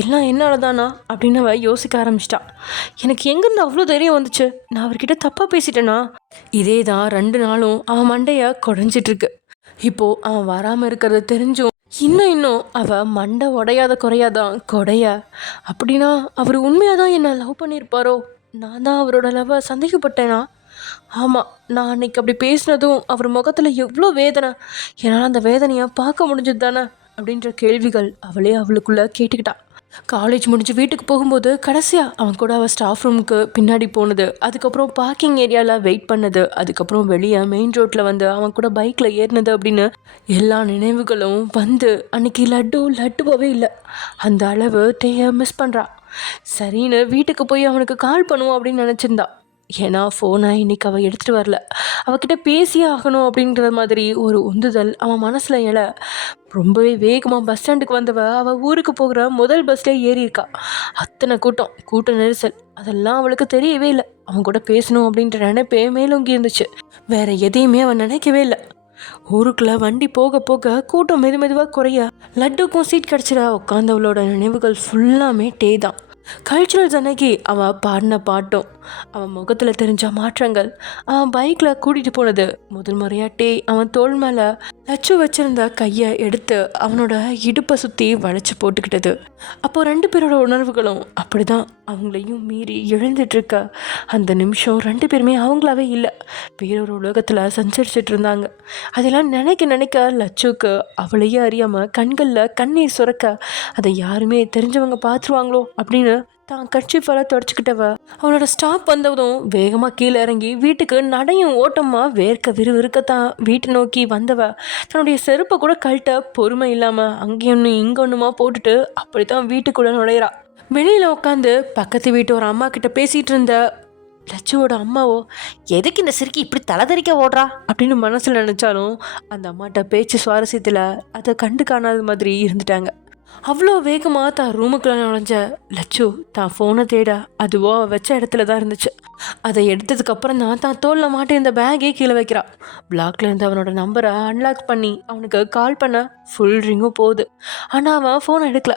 எல்லாம் என்னால தானா அப்படின்னு அவ யோசிக்க ஆரம்பிச்சிட்டா. எனக்கு எங்கேருந்து அவ்வளோ தைரியம் வந்துச்சு? நான் அவர்கிட்ட தப்பாக பேசிட்டேனா? இதே தான் 2 நாளும் அவன் மண்டையை குறைஞ்சிட்ருக்கு. இப்போது அவன் வராமல் இருக்கிறது தெரிஞ்சும் இன்னும் அவள் மண்டை உடையாத குறையாதான் கொடைய. அப்படின்னா அவர் உண்மையாக தான் என்னை லவ் பண்ணியிருப்பாரோ? நான் தான் அவரோட லவ்வை சந்தேகப்பட்டேனா? ஆமாம், நான் அன்னைக்கு அப்படி பேசினதும் அவர் முகத்தில் எவ்வளோ வேதனை, என்னால் அந்த வேதனையை பார்க்க முடிஞ்சது தானே அப்படின்ற கேள்விகள் அவளே அவளுக்குள்ளே கேட்டுக்கிட்டா. காலேஜ் முடிஞ்சு வீட்டுக்கு போகும்போது கடைசியாக அவன் கூட அவள் ஸ்டாஃப் ரூமுக்கு பின்னாடி போனது, அதுக்கப்புறம் பார்க்கிங் ஏரியாவில் வெயிட் பண்ணது, அதுக்கப்புறம் வெளியே மெயின் ரோட்டில் வந்து அவன் கூட பைக்கில் ஏறினது அப்படின்னு எல்லா நினைவுகளும் வந்து அன்னைக்கு லட்டுவாகவே இல்லை. அந்த அளவு டேயை மிஸ் பண்ணுறா. சரின்னு வீட்டுக்கு போய் அவனுக்கு கால் பண்ணுவோம் அப்படின்னு நினச்சிருந்தா. ஏன்னா ஃபோனை இன்னைக்கு அவள் எடுத்துகிட்டு வரல, அவகிட்ட பேசியே ஆகணும் அப்படின்ற மாதிரி ஒரு உந்துதல் அவன் மனசில் எழ ரொம்பவே வேகமாக பஸ் ஸ்டாண்டுக்கு வந்தவ அவள் ஊருக்கு போகிற முதல் பஸ்லேயே ஏறியிருக்கா. அத்தனை கூட்ட நெரிசல் அதெல்லாம் அவளுக்கு தெரியவே இல்லை. அவன் கூட பேசணும் அப்படின்ற நினைப்பே மேலோங்கி இருந்துச்சு. வேற எதையுமே அவன் நினைக்கவே இல்லை. ஊருக்குள்ள வண்டி போக போக கூட்டம் மெதுவாக குறைய லட்டுக்கும் சீட் கிடச்சிட உட்காந்தவளோட நினைவுகள் ஃபுல்லாமே டே தான். கல்ச்சுரல்ஸ் அன்னைக்கு அவன் பாடின பாட்டும், அவன் முகத்தில் தெரிஞ்ச மாற்றங்கள், அவன் பைக்கில் கூட்டிகிட்டு போனது, முதல் முறையாட்டே அவன் தோள் மேலே லட்சு வச்சிருந்த கையை எடுத்து அவனோட இடுப்பை சுற்றி வளைச்சி போட்டுக்கிட்டது. அப்போது 2 பேரோட உணர்வுகளும் அப்படி தான் அவங்களையும் மீறி எழுந்துட்டுருக்க. அந்த நிமிஷம் 2 பேருமே அவங்களாவே இல்லை, வேறொரு உலகத்தில் சஞ்சரிச்சிட்டு இருந்தாங்க. அதெல்லாம் நினைக்க லட்சுக்கு அவளையே அறியாமல் கண்களில் கண்ணீர் சுரக்க, அதை யாருமே தெரிஞ்சவங்க பார்த்துருவாங்களோ அப்படின்னு தான் கர்ச்சீஃபால் தொடச்சிக்கிட்டவ அவனோட ஸ்டாப் வந்ததும் வேகமாக கீழே இறங்கி வீட்டுக்கு நடையும் ஓட்டமாக வேர்க்க விறுவிறுக்கத்தான் வீட்டை நோக்கி வந்தவ தன்னுடைய செருப்பை கூட கழட்ட பொறுமை இல்லாமல் அங்கேயும் இங்கே ஒன்றுமா போட்டுட்டு அப்படித்தான் வீட்டுக்குள்ளே நுழையிறா. வெளியில் உட்காந்து பக்கத்து வீட்டு ஒரு அம்மா கிட்ட பேசிகிட்டு இருந்த லட்சுவோட அம்மாவோ எதுக்கு இந்த சிறுக்கி இப்படி தலைதறிக்க ஓடுறா அப்படின்னு மனசில் நினச்சாலும் அந்த அம்மாட்ட பேச்சு சுவாரஸ்யத்தில் அதை கண்டு காணாத மாதிரி இருந்துட்டாங்க. அவ்வளோ வேகமாக தான் ரூமுக்குள்ளே நுழைஞ்ச லட்சு தான் ஃபோனை தேட அதுவோ வச்ச இடத்துல தான் இருந்துச்சு. அதை எடுத்ததுக்கப்புறம் தான் தோளில் மாட்டி இந்த பேக்கே கீழே வைக்கிறா. பிளாக்ல இருந்து அவனோட நம்பரை அன்லாக் பண்ணி அவனுக்கு கால் பண்ண ஃபுல் ரிங்கும் போகுது. ஆனால் அவன் ஃபோனை எடுக்கல.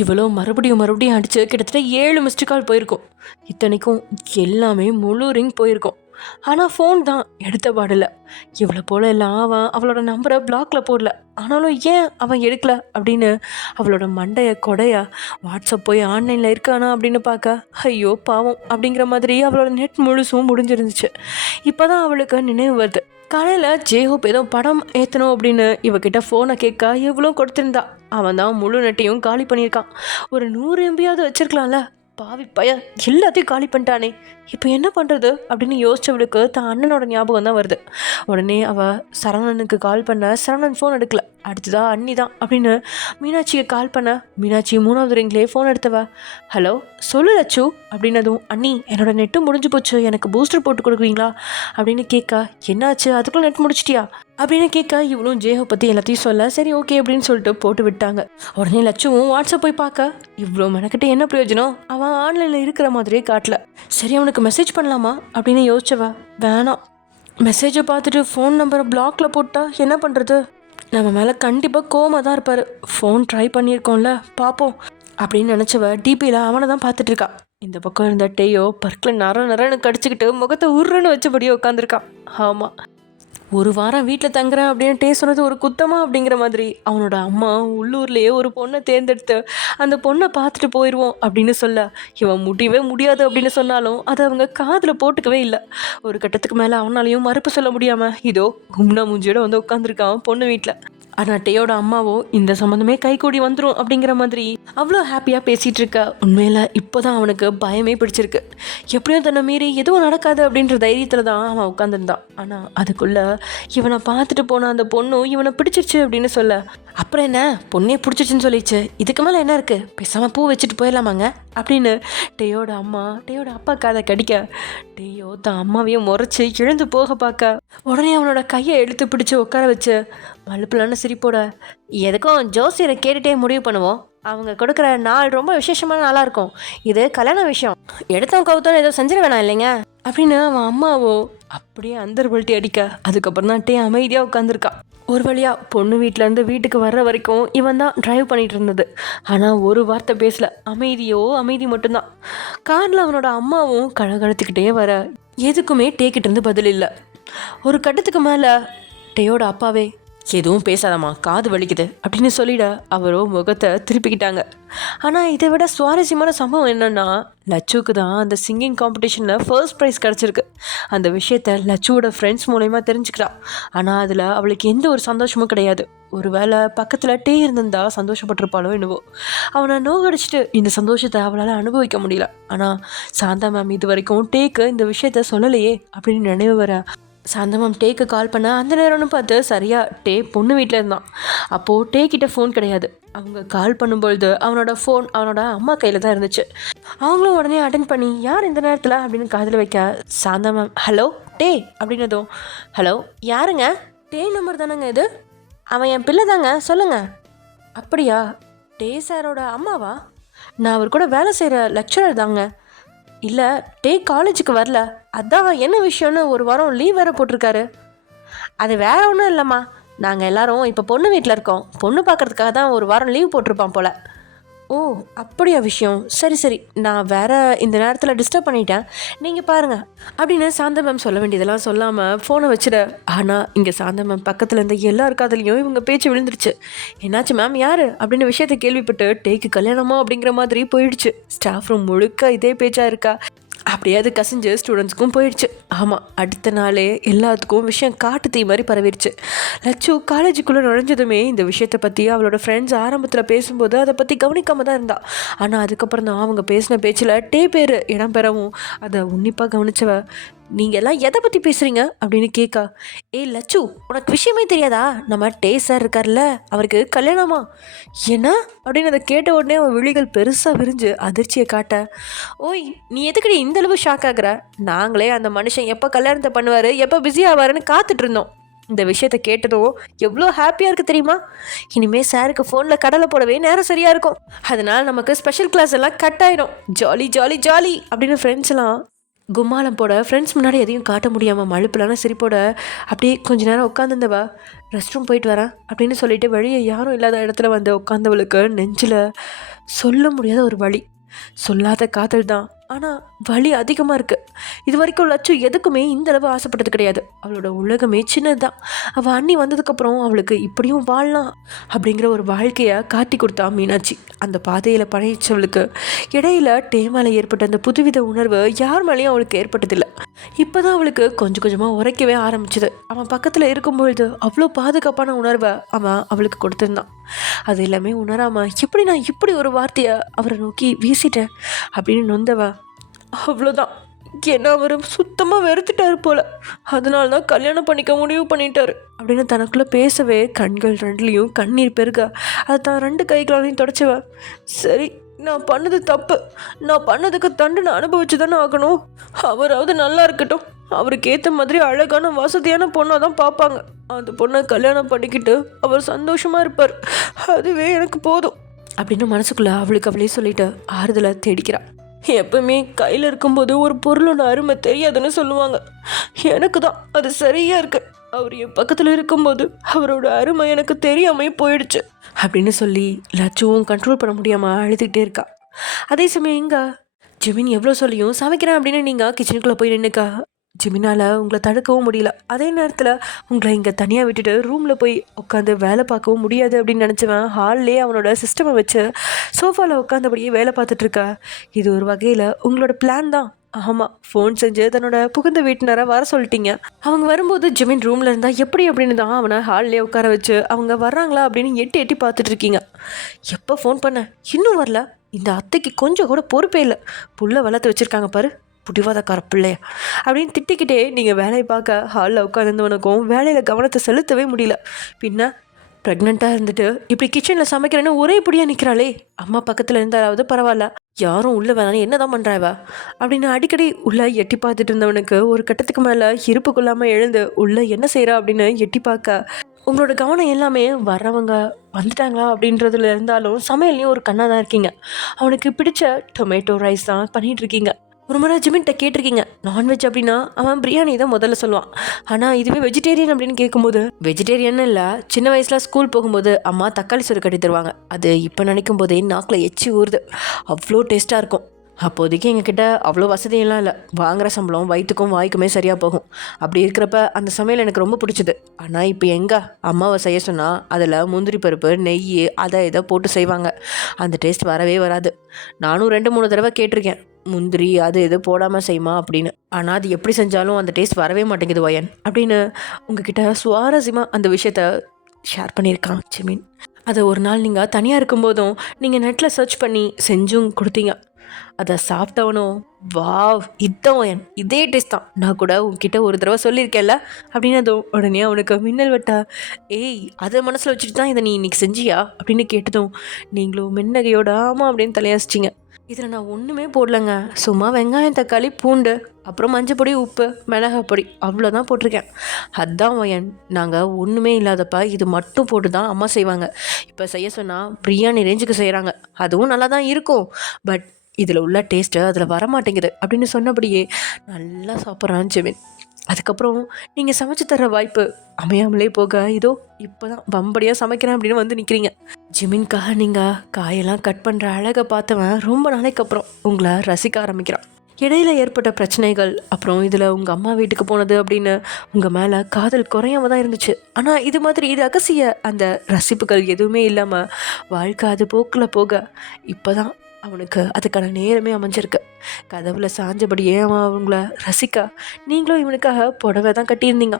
இவ்வளோ மறுபடியும் அடித்து கிட்டத்தட்ட 7 மிஸ்டு கால் போயிருக்கும். இத்தனைக்கும் எல்லாமே முழு ரிங் போயிருக்கும். ஆனால் ஃபோன் தான் எடுத்த பாடலை. இவ்வளோ போல எல்லாம் அவளோட நம்பரை பிளாக்ல போடல. ஆனாலும் ஏன் அவன் எடுக்கல அப்படின்னு அவளோட மண்டைய கொடையா வாட்ஸ்அப் போய் ஆன்லைனில் இருக்கானா அப்படின்னு பார்க்க ஐயோ பாவம் அப்படிங்கிற மாதிரி அவளோட நெட் முழுசும் முடிஞ்சிருந்துச்சு. இப்போ தான் அவளுக்கு நினைவு வருது. காலையில் ஜேஹோப் ஏதோ படம் ஏற்றணும் அப்படின்னு இவகிட்ட ஃபோனை கேட்க எவ்வளோ கொடுத்துருந்தா. அவன் தான் முழு நெட்டையும் காலி பண்ணியிருக்கான். ஒரு 100 MBயாவது வச்சிருக்கலாம்ல. பாவி பைய எல்லாத்தையும் காலி பண்ணிட்டானே, இப்போ என்ன பண்ணுறது அப்படின்னு யோசிச்சவளுக்கு தான் அண்ணனோட ஞாபகம் தான் வருது. உடனே அவள் சரவணனுக்கு கால் பண்ண சரவணன் ஃபோன் எடுக்கல. அடுத்ததா அண்ணி தான் அப்படின்னு மீனாட்சிக்கு கால் பண்ண மீனாட்சி 3வது ரிங்லேயே ஃபோன் எடுத்தவ ஹலோ சொல்லு லட்சு அப்படின்னதும் அண்ணி என்னோட நெட்டு முடிஞ்சு போச்சு, எனக்கு பூஸ்டர் போட்டு கொடுக்குறீங்களா அப்படின்னு கேட்க என்னாச்சு அதுக்குள்ளே நெட் முடிச்சிட்டியா அப்படின்னு கேட்க இவளும் ஜேஹோ பற்றி எல்லாத்தையும் சொல்ல சரி ஓகே அப்படின்னு சொல்லிட்டு போட்டு விட்டாங்க. உடனே லட்சுவும் வாட்ஸ்அப் போய் பார்க்க இவ்வளோ மெனக்கிட்ட என்ன பிரயோஜனம், அவன் ஆன்லைனில் இருக்கிற மாதிரியே காட்டல. சரி அவனுக்கு மெசேஜ் பண்ணலாமா அப்படின்னு யோசிச்சவ வேணாம், மெசேஜை பார்த்துட்டு ஃபோன் நம்பரை பிளாக்ல போட்டா என்ன பண்ணுறது, நம்ம மேலே கண்டிப்பாக கோவமாக தான் இருப்பார். ஃபோன் ட்ரை பண்ணியிருக்கோம்ல பார்ப்போம் அப்படின்னு நினச்சவ டிபியில் அவனை தான் பார்த்துட்டு இருக்கா. இந்த பக்கம் இருந்த டேயோ பர்க்கில் நரன்னு கடிச்சிக்கிட்டு முகத்தை உருன்னு வச்சபடியே உட்காந்துருக்கான். ஆமாம், ஒரு வாரம் வீட்டில் தங்குறேன் அப்படின்னு டே சொன்னது ஒரு குத்தமா அப்படிங்கிற மாதிரி அவனோட அம்மா உள்ளூர்லேயே ஒரு பொண்ணை தேர்ந்தெடுத்து அந்த பொண்ணை பார்த்துட்டு போயிடுவோம் அப்படின்னு சொல்ல இவன் முடியவே முடியாது அப்படின்னு சொன்னாலும் அதை அவங்க காதில் போட்டுக்கவே இல்லை. ஒரு கட்டத்துக்கு மேலே அவனாலையும் மறுப்பு சொல்ல முடியாமல் இதோ கும்னா மூஞ்சியோட வந்து உட்காந்துருக்கான் பொண்ணு வீட்டில். ஆனால் டேயோட அம்மாவோ இந்த சம்மந்தமே கைகூடி வந்துடும் அப்படிங்கிற மாதிரி அவ்வளோ ஹாப்பியாக பேசிகிட்டு இருக்க. உண்மையில் இப்போ தான் அவனுக்கு பயமே பிடிச்சிருக்கு. எப்படியும் தன்னை மீறி எதுவும் நடக்காது அப்படின்ற தைரியத்தில் தான் அவன் உட்காந்துருந்தான். ஆனால் அதுக்குள்ளே இவனை பார்த்துட்டு போன அந்த பொண்ணும் இவனை பிடிச்சிருச்சு அப்படின்னு சொல்ல அப்புறம் என்ன பொண்ணே பிடிச்சிருச்சுன்னு சொல்லிச்சு, இதுக்கு மேலே என்ன இருக்குது, பேசாமல் பூ வச்சுட்டு போயிடலாமாங்க அப்படின்னு டேயோட அப்பா காதை கடிக்க டேயோ தான் அம்மாவையும் முறைச்சி எழுந்து போக பார்க்க உடனே அவனோட கையை இழுத்து பிடிச்சி உட்கார வச்சு மழுப்பிலான சிரிப்போட எதுக்கும் ஜோசியரை கேட்டுகிட்டே முடிவு பண்ணுவோம், அவங்க கொடுக்குற நாள் ரொம்ப விசேஷமான நாளாக இருக்கும், இது கல்யாண விஷயம், எடுத்தோம் கவுத்தோன்னு ஏதோ செஞ்சிட வேணாம் இல்லைங்க அப்படின்னு அவன் அம்மாவோ அப்படியே அந்தர் பல்ட்டி அடிக்க அதுக்கப்புறம் தான் டே அமைதியாக உட்காந்துருக்கான். ஒரு வழியாக பொண்ணு வீட்டிலேருந்து வீட்டுக்கு வர்ற வரைக்கும் இவன் தான் ட்ரைவ் பண்ணிகிட்டு இருந்தது. ஆனால் ஒரு வார்த்தை பேசல, அமைதி மட்டும்தான். காரில் அவனோட அம்மாவும் கழகத்துக்கிட்டே வர எதுக்குமே டேக்கிட்டு இருந்து பதில் இல்லை. ஒரு கட்டத்துக்கு மேலே டேயோட அப்பாவே எதுவும் பேசாதம்மா காது வலிக்குது அப்படின்னு சொல்லிட அவரோ முகத்தை திருப்பிக்கிட்டாங்க. ஆனால் இதை விட சுவாரஸ்யமான சம்பவம் என்னென்னா லட்சுவுக்கு தான் அந்த சிங்கிங் காம்படிஷனில் ஃபர்ஸ்ட் ப்ரைஸ் கிடச்சிருக்கு. அந்த விஷயத்த லட்சுவோட ஃப்ரெண்ட்ஸ் மூலயமா தெரிஞ்சுக்கிறா. ஆனால் அதில் அவளுக்கு எந்த ஒரு சந்தோஷமும் கிடையாது. ஒரு வேளை பக்கத்தில் டே இருந்திருந்தா சந்தோஷப்பட்டிருப்பாளோ என்னவோ. அவனை நோகடிச்சிட்டு இந்த சந்தோஷத்தை அவளால் அனுபவிக்க முடியல. ஆனால் சாந்தா மேம் இது வரைக்கும் டேக்கு இந்த விஷயத்த சொல்லலையே அப்படின்னு நினைவு வர சாந்தா மேம் டேக்கு கால் பண்ண அந்த நேரம்னு பார்த்து சரியாக டே பொண்ணு வீட்டில் இருந்தான். அப்போது டே கிட்ட ஃபோன் கிடையாது. அவங்க கால் பண்ணும்பொழுது அவனோட ஃபோன் அவனோட அம்மா கையில் தான் இருந்துச்சு. அவங்களும் உடனே அட்டன் பண்ணி யார் இந்த நேரத்தில் அப்படின்னு காதில் வைக்க சாந்தா மேம் ஹலோ டே அப்படின்னதும் ஹலோ யாருங்க, டே நம்பர் தானேங்க இது, அவன் என் பிள்ளை தாங்க சொல்லுங்கள். அப்படியா, டே சாரோட அம்மாவா, நான் அவர் கூட வேலை செய்கிற லெக்சரர் தாங்க. இல்லை டே காலேஜுக்கு வரல, அதான் என்ன விஷயம்னு ஒரு வாரம் லீவ் வேறு போட்டிருக்காரு. அது வேற ஒன்றும் இல்லைம்மா, நாங்கள் எல்லாரும் இப்போ பொண்ணு வீட்டில் இருக்கோம், பொண்ணு பார்க்குறதுக்காக தான் ஒரு வாரம் லீவ் போட்டிருப்பான் போல். ஓ அப்படியா விஷயம், சரி நான் வேற இந்த நேரத்தில் டிஸ்டர்ப் பண்ணிட்டேன், நீங்கள் பாருங்கள் அப்படின்னு சாந்தா மேம் சொல்ல வேண்டியதெல்லாம் சொல்லாமல் ஃபோனை வச்சிட. ஆனால் இங்கே சாந்தா மேம் பக்கத்தில் இருந்த எல்லார் காதலையும் இவங்க பேச்சு விழுந்துருச்சு. என்னாச்சு மேம் யார் அப்படின்னு விஷயத்தை கேள்விப்பட்டு டேக்கு கல்யாணமா அப்படிங்கிற மாதிரி போயிடுச்சு. ஸ்டாஃப் ரூம் முழுக்க இதே பேச்சாக இருக்கா. அப்படியே அது கசிஞ்சு ஸ்டூடெண்ட்ஸ்க்கும் போயிடுச்சு. ஆமாம், அடுத்த நாளே எல்லாத்துக்கும் விஷயம் காட்டு தீ மாதிரி பரவிடுச்சு. லட்சு காலேஜுக்குள்ளே நுழைஞ்சதுமே இந்த விஷயத்தை பற்றி அவளோட ஃப்ரெண்ட்ஸ் ஆரம்பத்தில் பேசும்போது அதை பற்றி கவனிக்காமல் தான் இருந்தா. ஆனால் அதுக்கப்புறம் தான் அவங்க பேசின பேச்சில் டே பேர் இடம் பெறவும் அதை உன்னிப்பாக கவனிச்சவ நீங்கள் எல்லாம் எதை பற்றி பேசுகிறீங்க அப்படின்னு கேட்கா. ஏய் லட்சு, உனக்கு விஷயமே தெரியாதா, நம்ம டே சார் இருக்கார்ல அவருக்கு கல்யாணமா என்ன அப்படின்னு அதை கேட்ட உடனே அவன் விழிகள் பெருசாக விரிஞ்சு அதிர்ச்சியை காட்ட ஓய் நீ எதுக்கடி இந்தளவு ஷாக் ஆகுற, நாங்களே அந்த மனுஷன் எப்போ கல்யாணத்தை பண்ணுவார் எப்போ பிஸி ஆவாருன்னு காத்துட்டு இருந்தோம். இந்த விஷயத்த கேட்டதும் எவ்வளோ ஹாப்பியாக இருக்குது தெரியுமா? இனிமேல் சாருக்கு ஃபோனில் கடலை போடவே நேரம் சரியாக இருக்கும். அதனால் நமக்கு ஸ்பெஷல் கிளாஸ் எல்லாம் கட் ஆகிடும். ஜாலி ஜாலி ஜாலி அப்படின்னு ஃப்ரெண்ட்ஸ் எல்லாம் கும்மாலம் போட, ஃப்ரெண்ட்ஸ் முன்னாடி எதையும் காட்ட முடியாமல் மழுப்பிலான சிரிப்போட அப்படியே கொஞ்ச நேரம் உட்காந்துருந்தவா ரெஸ்ட் ரூம் போயிட்டு வரேன் அப்படின்னு சொல்லிட்டு வெளியே யாரும் இல்லாத இடத்துல வந்து உட்காந்தவளுக்கு நெஞ்சில் சொல்ல முடியாத ஒரு வலி. சொல்லாத காதல் தான், ஆனால் வலி அதிகமாக இருக்குது. இது வரைக்கும் லட்சு எதுக்குமே இந்தளவு ஆசைப்பட்டது கிடையாது. அவளோட உலகமே சின்னது தான். அவள் அண்ணி வந்ததுக்கப்புறம் அவளுக்கு இப்படியும் வாழலாம் அப்படிங்கிற ஒரு வாழ்க்கையை காட்டி கொடுத்தா மீனாட்சி. அந்த பாதையில் பயணிச்சவளுக்கு இடையில டேமால ஏற்பட்ட அந்த புதுவித உணர்வு யார் மேலேயும் அவளுக்கு ஏற்பட்டதில்லை. இப்போ தான் அவளுக்கு கொஞ்சம் கொஞ்சமாக உரைக்கவே ஆரம்பிச்சது. அவன் பக்கத்தில் இருக்கும்பொழுது அவ்வளோ பாதுகாப்பான உணர்வை அவன் அவளுக்கு கொடுத்துருந்தான். அது எல்லாமே உணராமல் எப்படி நான் இப்படி ஒரு வார்த்தையை அவரை நோக்கி வீசிட்டேன் அப்படின்னு நொந்தவ. அவ்வளோதான், ஏன்னா அவர் சுத்தமாக வெறுத்துட்டாரு போல, அதனால தான் கல்யாணம் பண்ணிக்க முடிவு பண்ணிட்டாரு அப்படின்னு தனக்குள்ளே பேசவே கண்கள் ரெண்டுலேயும் கண்ணீர் பெருக அதை தான் 2 கைகளாலையும் தொடச்சவ. சரி, நான் பண்ணது தப்பு, நான் பண்ணதுக்கு தண்டனை அனுபவிச்சு தானே ஆகணும். அவராவது நல்லா இருக்கட்டும், அவருக்கு ஏற்ற மாதிரி அழகான வசதியான பொண்ணாக தான் பார்ப்பாங்க. அந்த பொண்ணை கல்யாணம் பண்ணிக்கிட்டு அவர் சந்தோஷமாக இருப்பார், அதுவே எனக்கு போதும் அப்படின்னு மனசுக்குள்ளே அவளுக்கு அவளே சொல்லிட்டு ஆறுதலை தேடிக்கிறான். எப்பவுமே கையில் இருக்கும்போது ஒரு பொருளோட அருமை தெரியாதுன்னு சொல்லுவாங்க. எனக்கு தான் அது சரியாக இருக்கு. அவர் என் பக்கத்தில் இருக்கும்போது அவரோட அருமை எனக்கு தெரியாமே போயிடுச்சு அப்படின்னு சொல்லி லட்சுவும் கண்ட்ரோல் பண்ண முடியாமல் அழுதுகிட்டே இருக்கா. அதே சமயம் எங்க ஜிமின் எவ்வளோ சொல்லியும் சமைக்கிறேன் அப்படின்னு நீங்கள் கிச்சனுக்குள்ளே போய் நின்றுக்கா. ஜிமினால் உங்களை தடுக்கவும் முடியல. அதே நேரத்தில் உங்களை இங்கே தனியாக விட்டுட்டு ரூமில் போய் உட்காந்து வேலை பார்க்கவும் முடியாது அப்படின்னு நினச்சவன் ஹால்லே அவனோட சிஸ்டமை வச்சு சோஃபாவில் உட்காந்தபடியே வேலை பார்த்துட்ருக்கா. இது ஒரு வகையில் உங்களோட பிளான் தான். ஆமாம், ஃபோன் செஞ்சு தன்னோட புகுந்த வீட்டினரை வர சொல்லிட்டீங்க. அவங்க வரும்போது ஜிமின் ரூமில் இருந்தால் எப்படி அப்படின்னு தான் அவனை ஹால்லே உட்கார வச்சு அவங்க வர்றாங்களா அப்படின்னு எட்டி எட்டி பார்த்துட்ருக்கீங்க. எப்போ ஃபோன் பண்ண இன்னும் வரல? இந்த அத்தைக்கு கொஞ்சம் கூட பொறுப்பே இல்லை. புள்ள வளர்த்து வச்சுருக்காங்க பாரு, புடிவாதக்கார பிள்ளைய அப்படின்னு திட்டிக்கிட்டே நீங்கள் வேலையை பார்க்க ஹாலில் உட்காந்துருந்தவனுக்கும் வேலையில் கவனத்தை செலுத்தவே முடியல. பின்ன ப்ரெக்னெண்ட்டாக இருந்துட்டு இப்படி கிச்சனில் சமைக்கிறேன்னு ஒரே இப்படியாக நிற்கிறாளே, அம்மா பக்கத்தில் இருந்தாலாவது பரவாயில்ல, யாரும் உள்ளே வேணாலும் என்ன தான் பண்ணுறாவா அப்படின்னு அடிக்கடி உள்ளே எட்டி பார்த்துட்டு இருந்தவனுக்கு ஒரு கட்டத்துக்கு மேலே இருப்பு கொள்ளாமல் எழுந்து உள்ளே என்ன செய்கிறா அப்படின்னு எட்டி பார்க்க உங்களோட கவனம் எல்லாமே வர்றவங்க வந்துட்டாங்களா அப்படின்றதுல இருந்தாலும் சமையல்லையும் ஒரு கண்ணாக தான் இருக்கீங்க. அவனுக்கு பிடிச்ச டொமேட்டோ ரைஸ் தான் பண்ணிகிட்ருக்கீங்க. ஒரு முறை ஜிமின்கிட்ட கேட்டிருக்கீங்க, நான்வெஜ் அப்படின்னா அவன் பிரியாணி தான் முதல்ல சொல்லுவான். ஆனால் இதுவே வெஜிடேரியன் அப்படின்னு கேட்கும்போது வெஜிடேரியன் இல்லை, சின்ன வயசில் ஸ்கூல் போகும்போது அம்மா தக்காளி சோறு கட்டி தருவாங்க, அது இப்போ நினைக்கும் போதே நாக்கில் எச்சி ஊறுது, அவ்வளோ டேஸ்ட்டாக இருக்கும். அப்போதைக்கு எங்ககிட்ட அவ்வளோ வசதியெல்லாம் இல்லை, வாங்குகிற சம்பளம் வயிற்றுக்கும் வாய்க்குமே சரியாக போகும். அப்படி இருக்கிறப்ப அந்த சமையல் எனக்கு ரொம்ப பிடிச்சிது. ஆனால் இப்போ எங்கே அம்மாவை செய்ய சொன்னால் அதில் முந்திரி பருப்பு நெய் அதை இதை போட்டு செய்வாங்க, அந்த டேஸ்ட் வரவே வராது. நானும் 2-3 தடவை கேட்டிருக்கேன், முந்திரி அது இது போடாமல் செய்யுமா அப்படின்னு. ஆனால் அது எப்படி செஞ்சாலும் அந்த டேஸ்ட் வரவே மாட்டேங்குது வயன் அப்படின்னு உங்ககிட்ட சுவாரஸ்யமாக அந்த விஷயத்த ஷேர் பண்ணியிருக்கான் ஜிமின். அதை ஒரு நாள் நீங்கள் தனியாக இருக்கும்போதும் நீங்கள் நெட்டில் சர்ச் பண்ணி செஞ்சும் கொடுத்தீங்க. அதை சாப்பிட்டவனும் வாவ் இதான் வயன், இதே டேஸ்ட் தான், நான் கூட உங்ககிட்ட ஒரு தடவை சொல்லியிருக்கேன்ல அப்படின்னதும் உடனே அவனுக்கு மின்னல் வட்டா, ஏய் அதை மனசில் வச்சுட்டு தான் இதை நீ இன்னைக்கு செஞ்சியா அப்படின்னு கேட்டதும் நீங்களும் மின்னகையோட ஆமாம் அப்படின்னு தலையாசிச்சிங்க. இதில் நான் ஒன்றுமே போடலைங்க, சும்மா வெங்காயம் தக்காளி பூண்டு அப்புறம் மஞ்சப்பொடி உப்பு மிளகாப்பொடி அவ்வளோதான் போட்டிருக்கேன். அதுதான் வயன், நாங்கள் ஒன்றுமே இல்லாதப்ப இது மட்டும் போட்டு தான் அம்மா செய்வாங்க. இப்போ செய்ய சொன்னால் பிரியாணி ரேஞ்சுக்கு செய்கிறாங்க, அதுவும் நல்லா தான் இருக்கும், பட் இதில் உள்ள டேஸ்ட்டு அதில் வரமாட்டேங்குது அப்படின்னு சொன்னபடியே நல்லா சாப்பிட்றான் ஜிமின். அதுக்கப்புறம் நீங்கள் சமைச்சு தர வாய்ப்பு அமையாமலே போக இதோ இப்போ தான் வம்படியாக சமைக்கிறேன் அப்படின்னு வந்து நிற்கிறீங்க. ஜிமின்காக நீங்கள் காயெல்லாம் கட் பண்ணுற அழகை பார்த்தவன் ரொம்ப நாளைக்கு அப்புறம் உங்களை ரசிக்க ஆரம்பிக்கிறான். இடையில ஏற்பட்ட பிரச்சனைகள் அப்புறம் இதில் உங்கள் அம்மா வீட்டுக்கு போனது அப்படின்னு உங்கள் மேலே காதல் குறையாம தான் இருந்துச்சு. ஆனால் இது மாதிரி ரகசிய அந்த ரசிப்புகள் எதுவுமே இல்லாமல் வாழ்க்கை அது போக்கில் போக இப்போ தான் அவனுக்கு அதுக்கான நேரமே அமைஞ்சிருக்கு. கதவுல சாஞ்சபடியே அவன் அவங்கள ரசிக்க நீங்களும் இவனுக்காக புடவை தான் கட்டியிருந்தீங்க.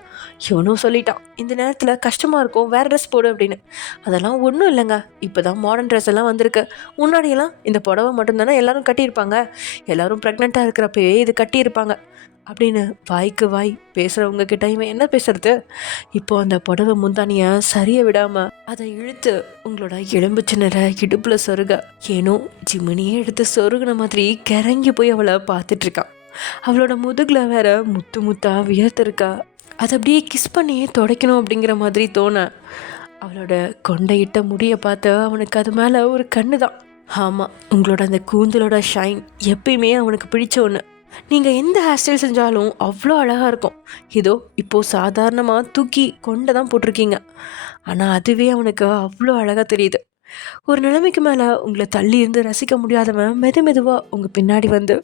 இவனும் சொல்லிட்டான், இந்த நேரத்தில் கஷ்டமாக இருக்கும் வேறு ட்ரெஸ் போடு அப்படின்னு. அதெல்லாம் ஒன்றும் இல்லைங்க, இப்போ தான் மாடர்ன் ட்ரெஸ் எல்லாம் வந்திருக்கு. முன்னாடியெல்லாம் இந்த புடவை மட்டும்தானே எல்லாரும் கட்டியிருப்பாங்க, எல்லாரும் ப்ரெக்னெண்ட்டாக இருக்கிறப்பவே இது கட்டியிருப்பாங்க அப்படின்னு வாய்க்கு வாய் பேசுகிறவங்க கிட்ட இவன் என்ன பேசுறது. இப்போ அந்த புடவை முந்தானியை சரியை விடாமல் அதை இழுத்து உங்களோட எலும்பு சின்னரை இடுப்பில் சொருக ஏனோ ஜிமினியே எடுத்து சொருகின மாதிரி கிறங்கி போய் அவளை பார்த்துட்ருக்கான். அவளோட முதுகில் வேற முத்து முத்தா வியர்த்திருக்கா. அதை அப்படியே கிஸ் பண்ணியே துடைக்கணும் அப்படிங்கிற மாதிரி தோண அவளோட கொண்டையிட்ட முடியை பார்த்து அவனுக்கு அது மேலே ஒரு கண்ணு தான். ஆமாம், உங்களோட அந்த கூந்தலோட ஷைன் எப்பயுமே அவனுக்கு பிடிச்ச ஒன்று. நீங்கள் எந்த ஹேர் ஸ்டைல் செஞ்சாலும் அவ்வளோ அழகாக இருக்கும். இதோ இப்போது சாதாரணமாக தூக்கி கொண்டை தான் போட்டிருக்கீங்க, ஆனால் அதுவே அவனுக்கு அவ்வளோ அழகாக தெரியுது. ஒரு நிலைமைக்கு மேலே உங்களை தள்ளி இருந்து ரசிக்க முடியாதவன் மெதுவாக உங்கள் பின்னாடி வந்து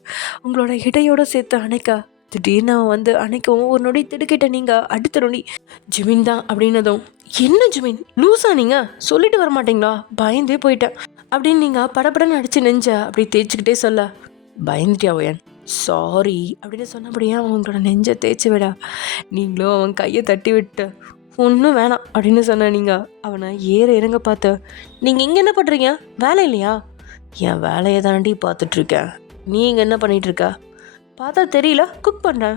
உங்களோட இடையோடு சேர்த்து அணைக்க, திடீர்னு அவன் வந்து அணைக்கவும் ஒரு நொடி திடுக்கிட்ட நீங்கள் அடுத்த நொடி ஜிமின் தான் அப்படின்னதும், என்ன ஜிமின் லூஸா நீங்கள் சொல்லிட்டு வர மாட்டீங்களா, பயந்தே போயிட்டேன் அப்படின்னு நீங்கள் படப்படன்னு அடித்து நெஞ்ச அப்படி தேய்ச்சிக்கிட்டே சொல்ல, பயந்துட்டியா ஒயன், சாரி அப்படின்னு சொன்னபடியே அவன் உங்களோட நெஞ்சை தேய்ச்சி விட நீங்களும் அவன் கையை தட்டி விட்டு ஒன்றும் வேணாம் அப்படின்னு சொன்ன நீங்கள் அவனை ஏற இறங்க பார்த்து, நீங்கள் இங்கே என்ன பண்ணுறீங்க, வேலை இல்லையா? என் வேலையை தாண்டி பார்த்துட்ருக்கேன், நீங்கள் என்ன பண்ணிகிட்ருக்க? பார்த்தா தெரியல, குக் பண்ணுறேன்.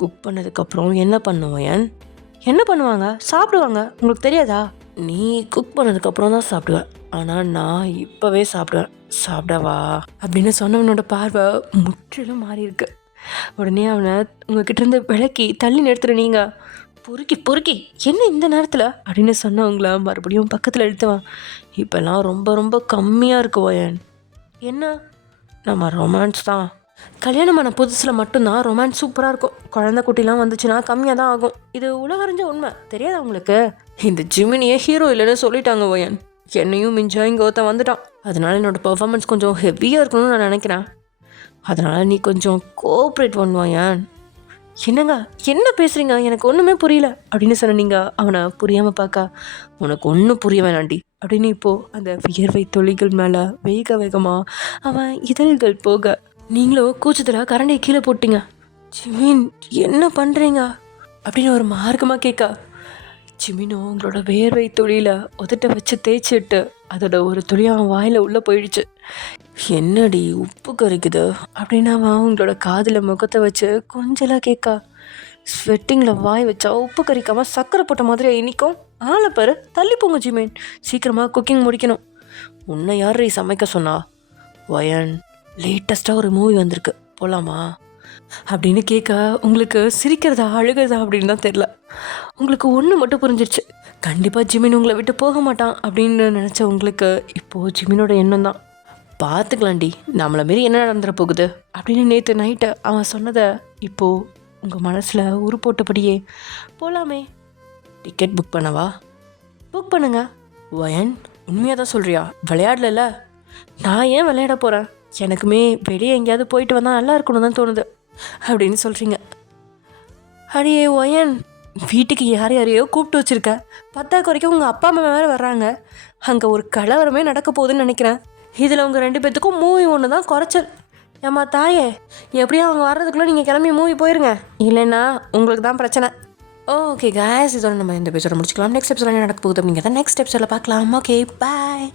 குக் பண்ணதுக்கப்புறம் என்ன பண்ணுவேன்? என்ன பண்ணுவாங்க? சாப்பிடுவாங்க, உங்களுக்கு தெரியாதா? நீ குக் பண்ணதுக்கப்புறம் தான் சாப்பிடுவேன், ஆனால் நான் இப்போவே சாப்பிடுவேன், சாப்பிடவா அப்படின்னு சொன்னவனோட பார்வை முற்றிலும் மாறி இருக்கு. உடனே அவனை உங்ககிட்ட இருந்து விளக்கி தள்ளி நிறுத்துற நீங்கள், பொறுக்கி என்ன இந்த நேரத்தில் அப்படின்னு சொன்னவங்கள மறுபடியும் பக்கத்தில் எடுத்துவான். இப்போல்லாம் ரொம்ப கம்மியாக இருக்கு ஓயன். என்ன? நம்ம ரொமான்ஸ் தான். கல்யாணமான புதுசில் மட்டும்தான் ரொமான்ஸ் சூப்பராக இருக்கும், குழந்தை குட்டிலாம் வந்துச்சுன்னா கம்மியாக தான் ஆகும். இது உலகறிஞ்ச உண்மை, தெரியாதா உங்களுக்கு? இந்த ஜிமினியே ஹீரோ இல்லைன்னு சொல்லிட்டாங்க ஓயன். என்னையும் மிஞ்சா இங்கே ஒருத்தன் வந்துட்டான், அதனால என்னோட பெர்ஃபார்மன்ஸ் கொஞ்சம் ஹெவியாக இருக்கணும்னு நான் நினைக்கிறேன். அதனால் நீ கொஞ்சம் கோஆப்ரேட் பண்ணுவாயன். என்னங்க என்ன பேசுகிறீங்க, எனக்கு ஒன்றுமே புரியல அப்படின்னு சொன்ன நீங்கள் அவனை புரியாமல் பார்க்க, உனக்கு ஒன்றும் புரிய வேணாண்டி அப்படின்னு இப்போது அந்த வியர்வை துளிகள் மேலே வேகமாக அவன் இதழ்கள் போக நீங்களும் கூச்சத்தில் கரண்டியை கீழே போட்டீங்க. ஜிமின் என்ன பண்ணுறீங்க அப்படின்னு ஒரு மார்க்கமாக கேட்க, ஜிமினும் உங்களோட வேர்வை துளியில் உதட்ட வச்சு தேய்ச்சிட்டு அதோட ஒரு துளி அவன் வாயில் உள்ளே போயிடுச்சு. என்னடி உப்பு கறிக்குது அப்படின்னு அவன் உங்களோட காதில் முகத்தை வச்சு கொஞ்சலாக கேட்க, ஸ்வெட்டிங்கில் வாய் வச்சா உப்பு கறிக்காமல் சக்கரை போட்ட மாதிரி இனிக்கும். ஆளை பாரு, தள்ளி போங்க ஜிமின், சீக்கிரமாக குக்கிங் முடிக்கணும். உன்னை யார் சமைக்க சொன்னா? வயன், லேட்டஸ்ட்டாக ஒரு மூவி வந்திருக்கு, போகலாமா அப்படின்னு கேட்க உங்களுக்கு சிரிக்கிறதா அழுகிறதா அப்படின்னு தான் தெரில. உங்களுக்கு ஒன்று மட்டும் புரிஞ்சிருச்சு, கண்டிப்பாக ஜிமின் உங்களை விட்டு போக மாட்டான் அப்படின்னு நினச்ச உங்களுக்கு இப்போது ஜிமினோட எண்ணம் தான், பார்த்துக்கலாண்டி நம்மளை மாரி என்ன நடந்துட போகுது அப்படின்னு நேற்று நைட்டு அவன் சொன்னதை இப்போது உங்கள் மனசில் உரு போட்டபடியே போகலாமே, டிக்கெட் புக் பண்ணவா? புக் பண்ணுங்க. வயன், உண்மையாக தான் சொல்கிறியா? விளையாடல? நான் ஏன் விளையாட போகிறேன், எனக்குமே வெளியே எங்கேயாவது போயிட்டு வந்தால் நல்லா இருக்கணும் தான் தோணுது அப்படின்னு சொல்கிறீங்க. அடியே ஒயன், வீட்டுக்கு யாரையோ கூப்பிட்டு வச்சுருக்க, பத்தாக்குறைக்கும் உங்கள் அப்பா அம்மா வேறு வர்றாங்க, அங்கே ஒரு கலவரமே நடக்க போகுதுன்னு நினைக்கிறேன். இதில் உங்கள் 2 பேர்த்துக்கும் மூவி ஒன்று தான் குறைச்சல். ஏம்மா தாயே, எப்படியும் அவங்க வர்றதுக்குள்ளே நீங்கள் கிளம்பி மூவி போயிருங்க, இல்லைன்னா உங்களுக்கு தான் பிரச்சனை. ஓகே காய்ஸ், இதோட நம்ம இந்த எபிசோட முடிச்சுக்கலாம். நெக்ஸ்ட் எபிசோட என்ன நடக்க போகுது அப்படிங்கிறத நெக்ஸ்ட் எபிசோட பார்க்கலாம். Okay bye.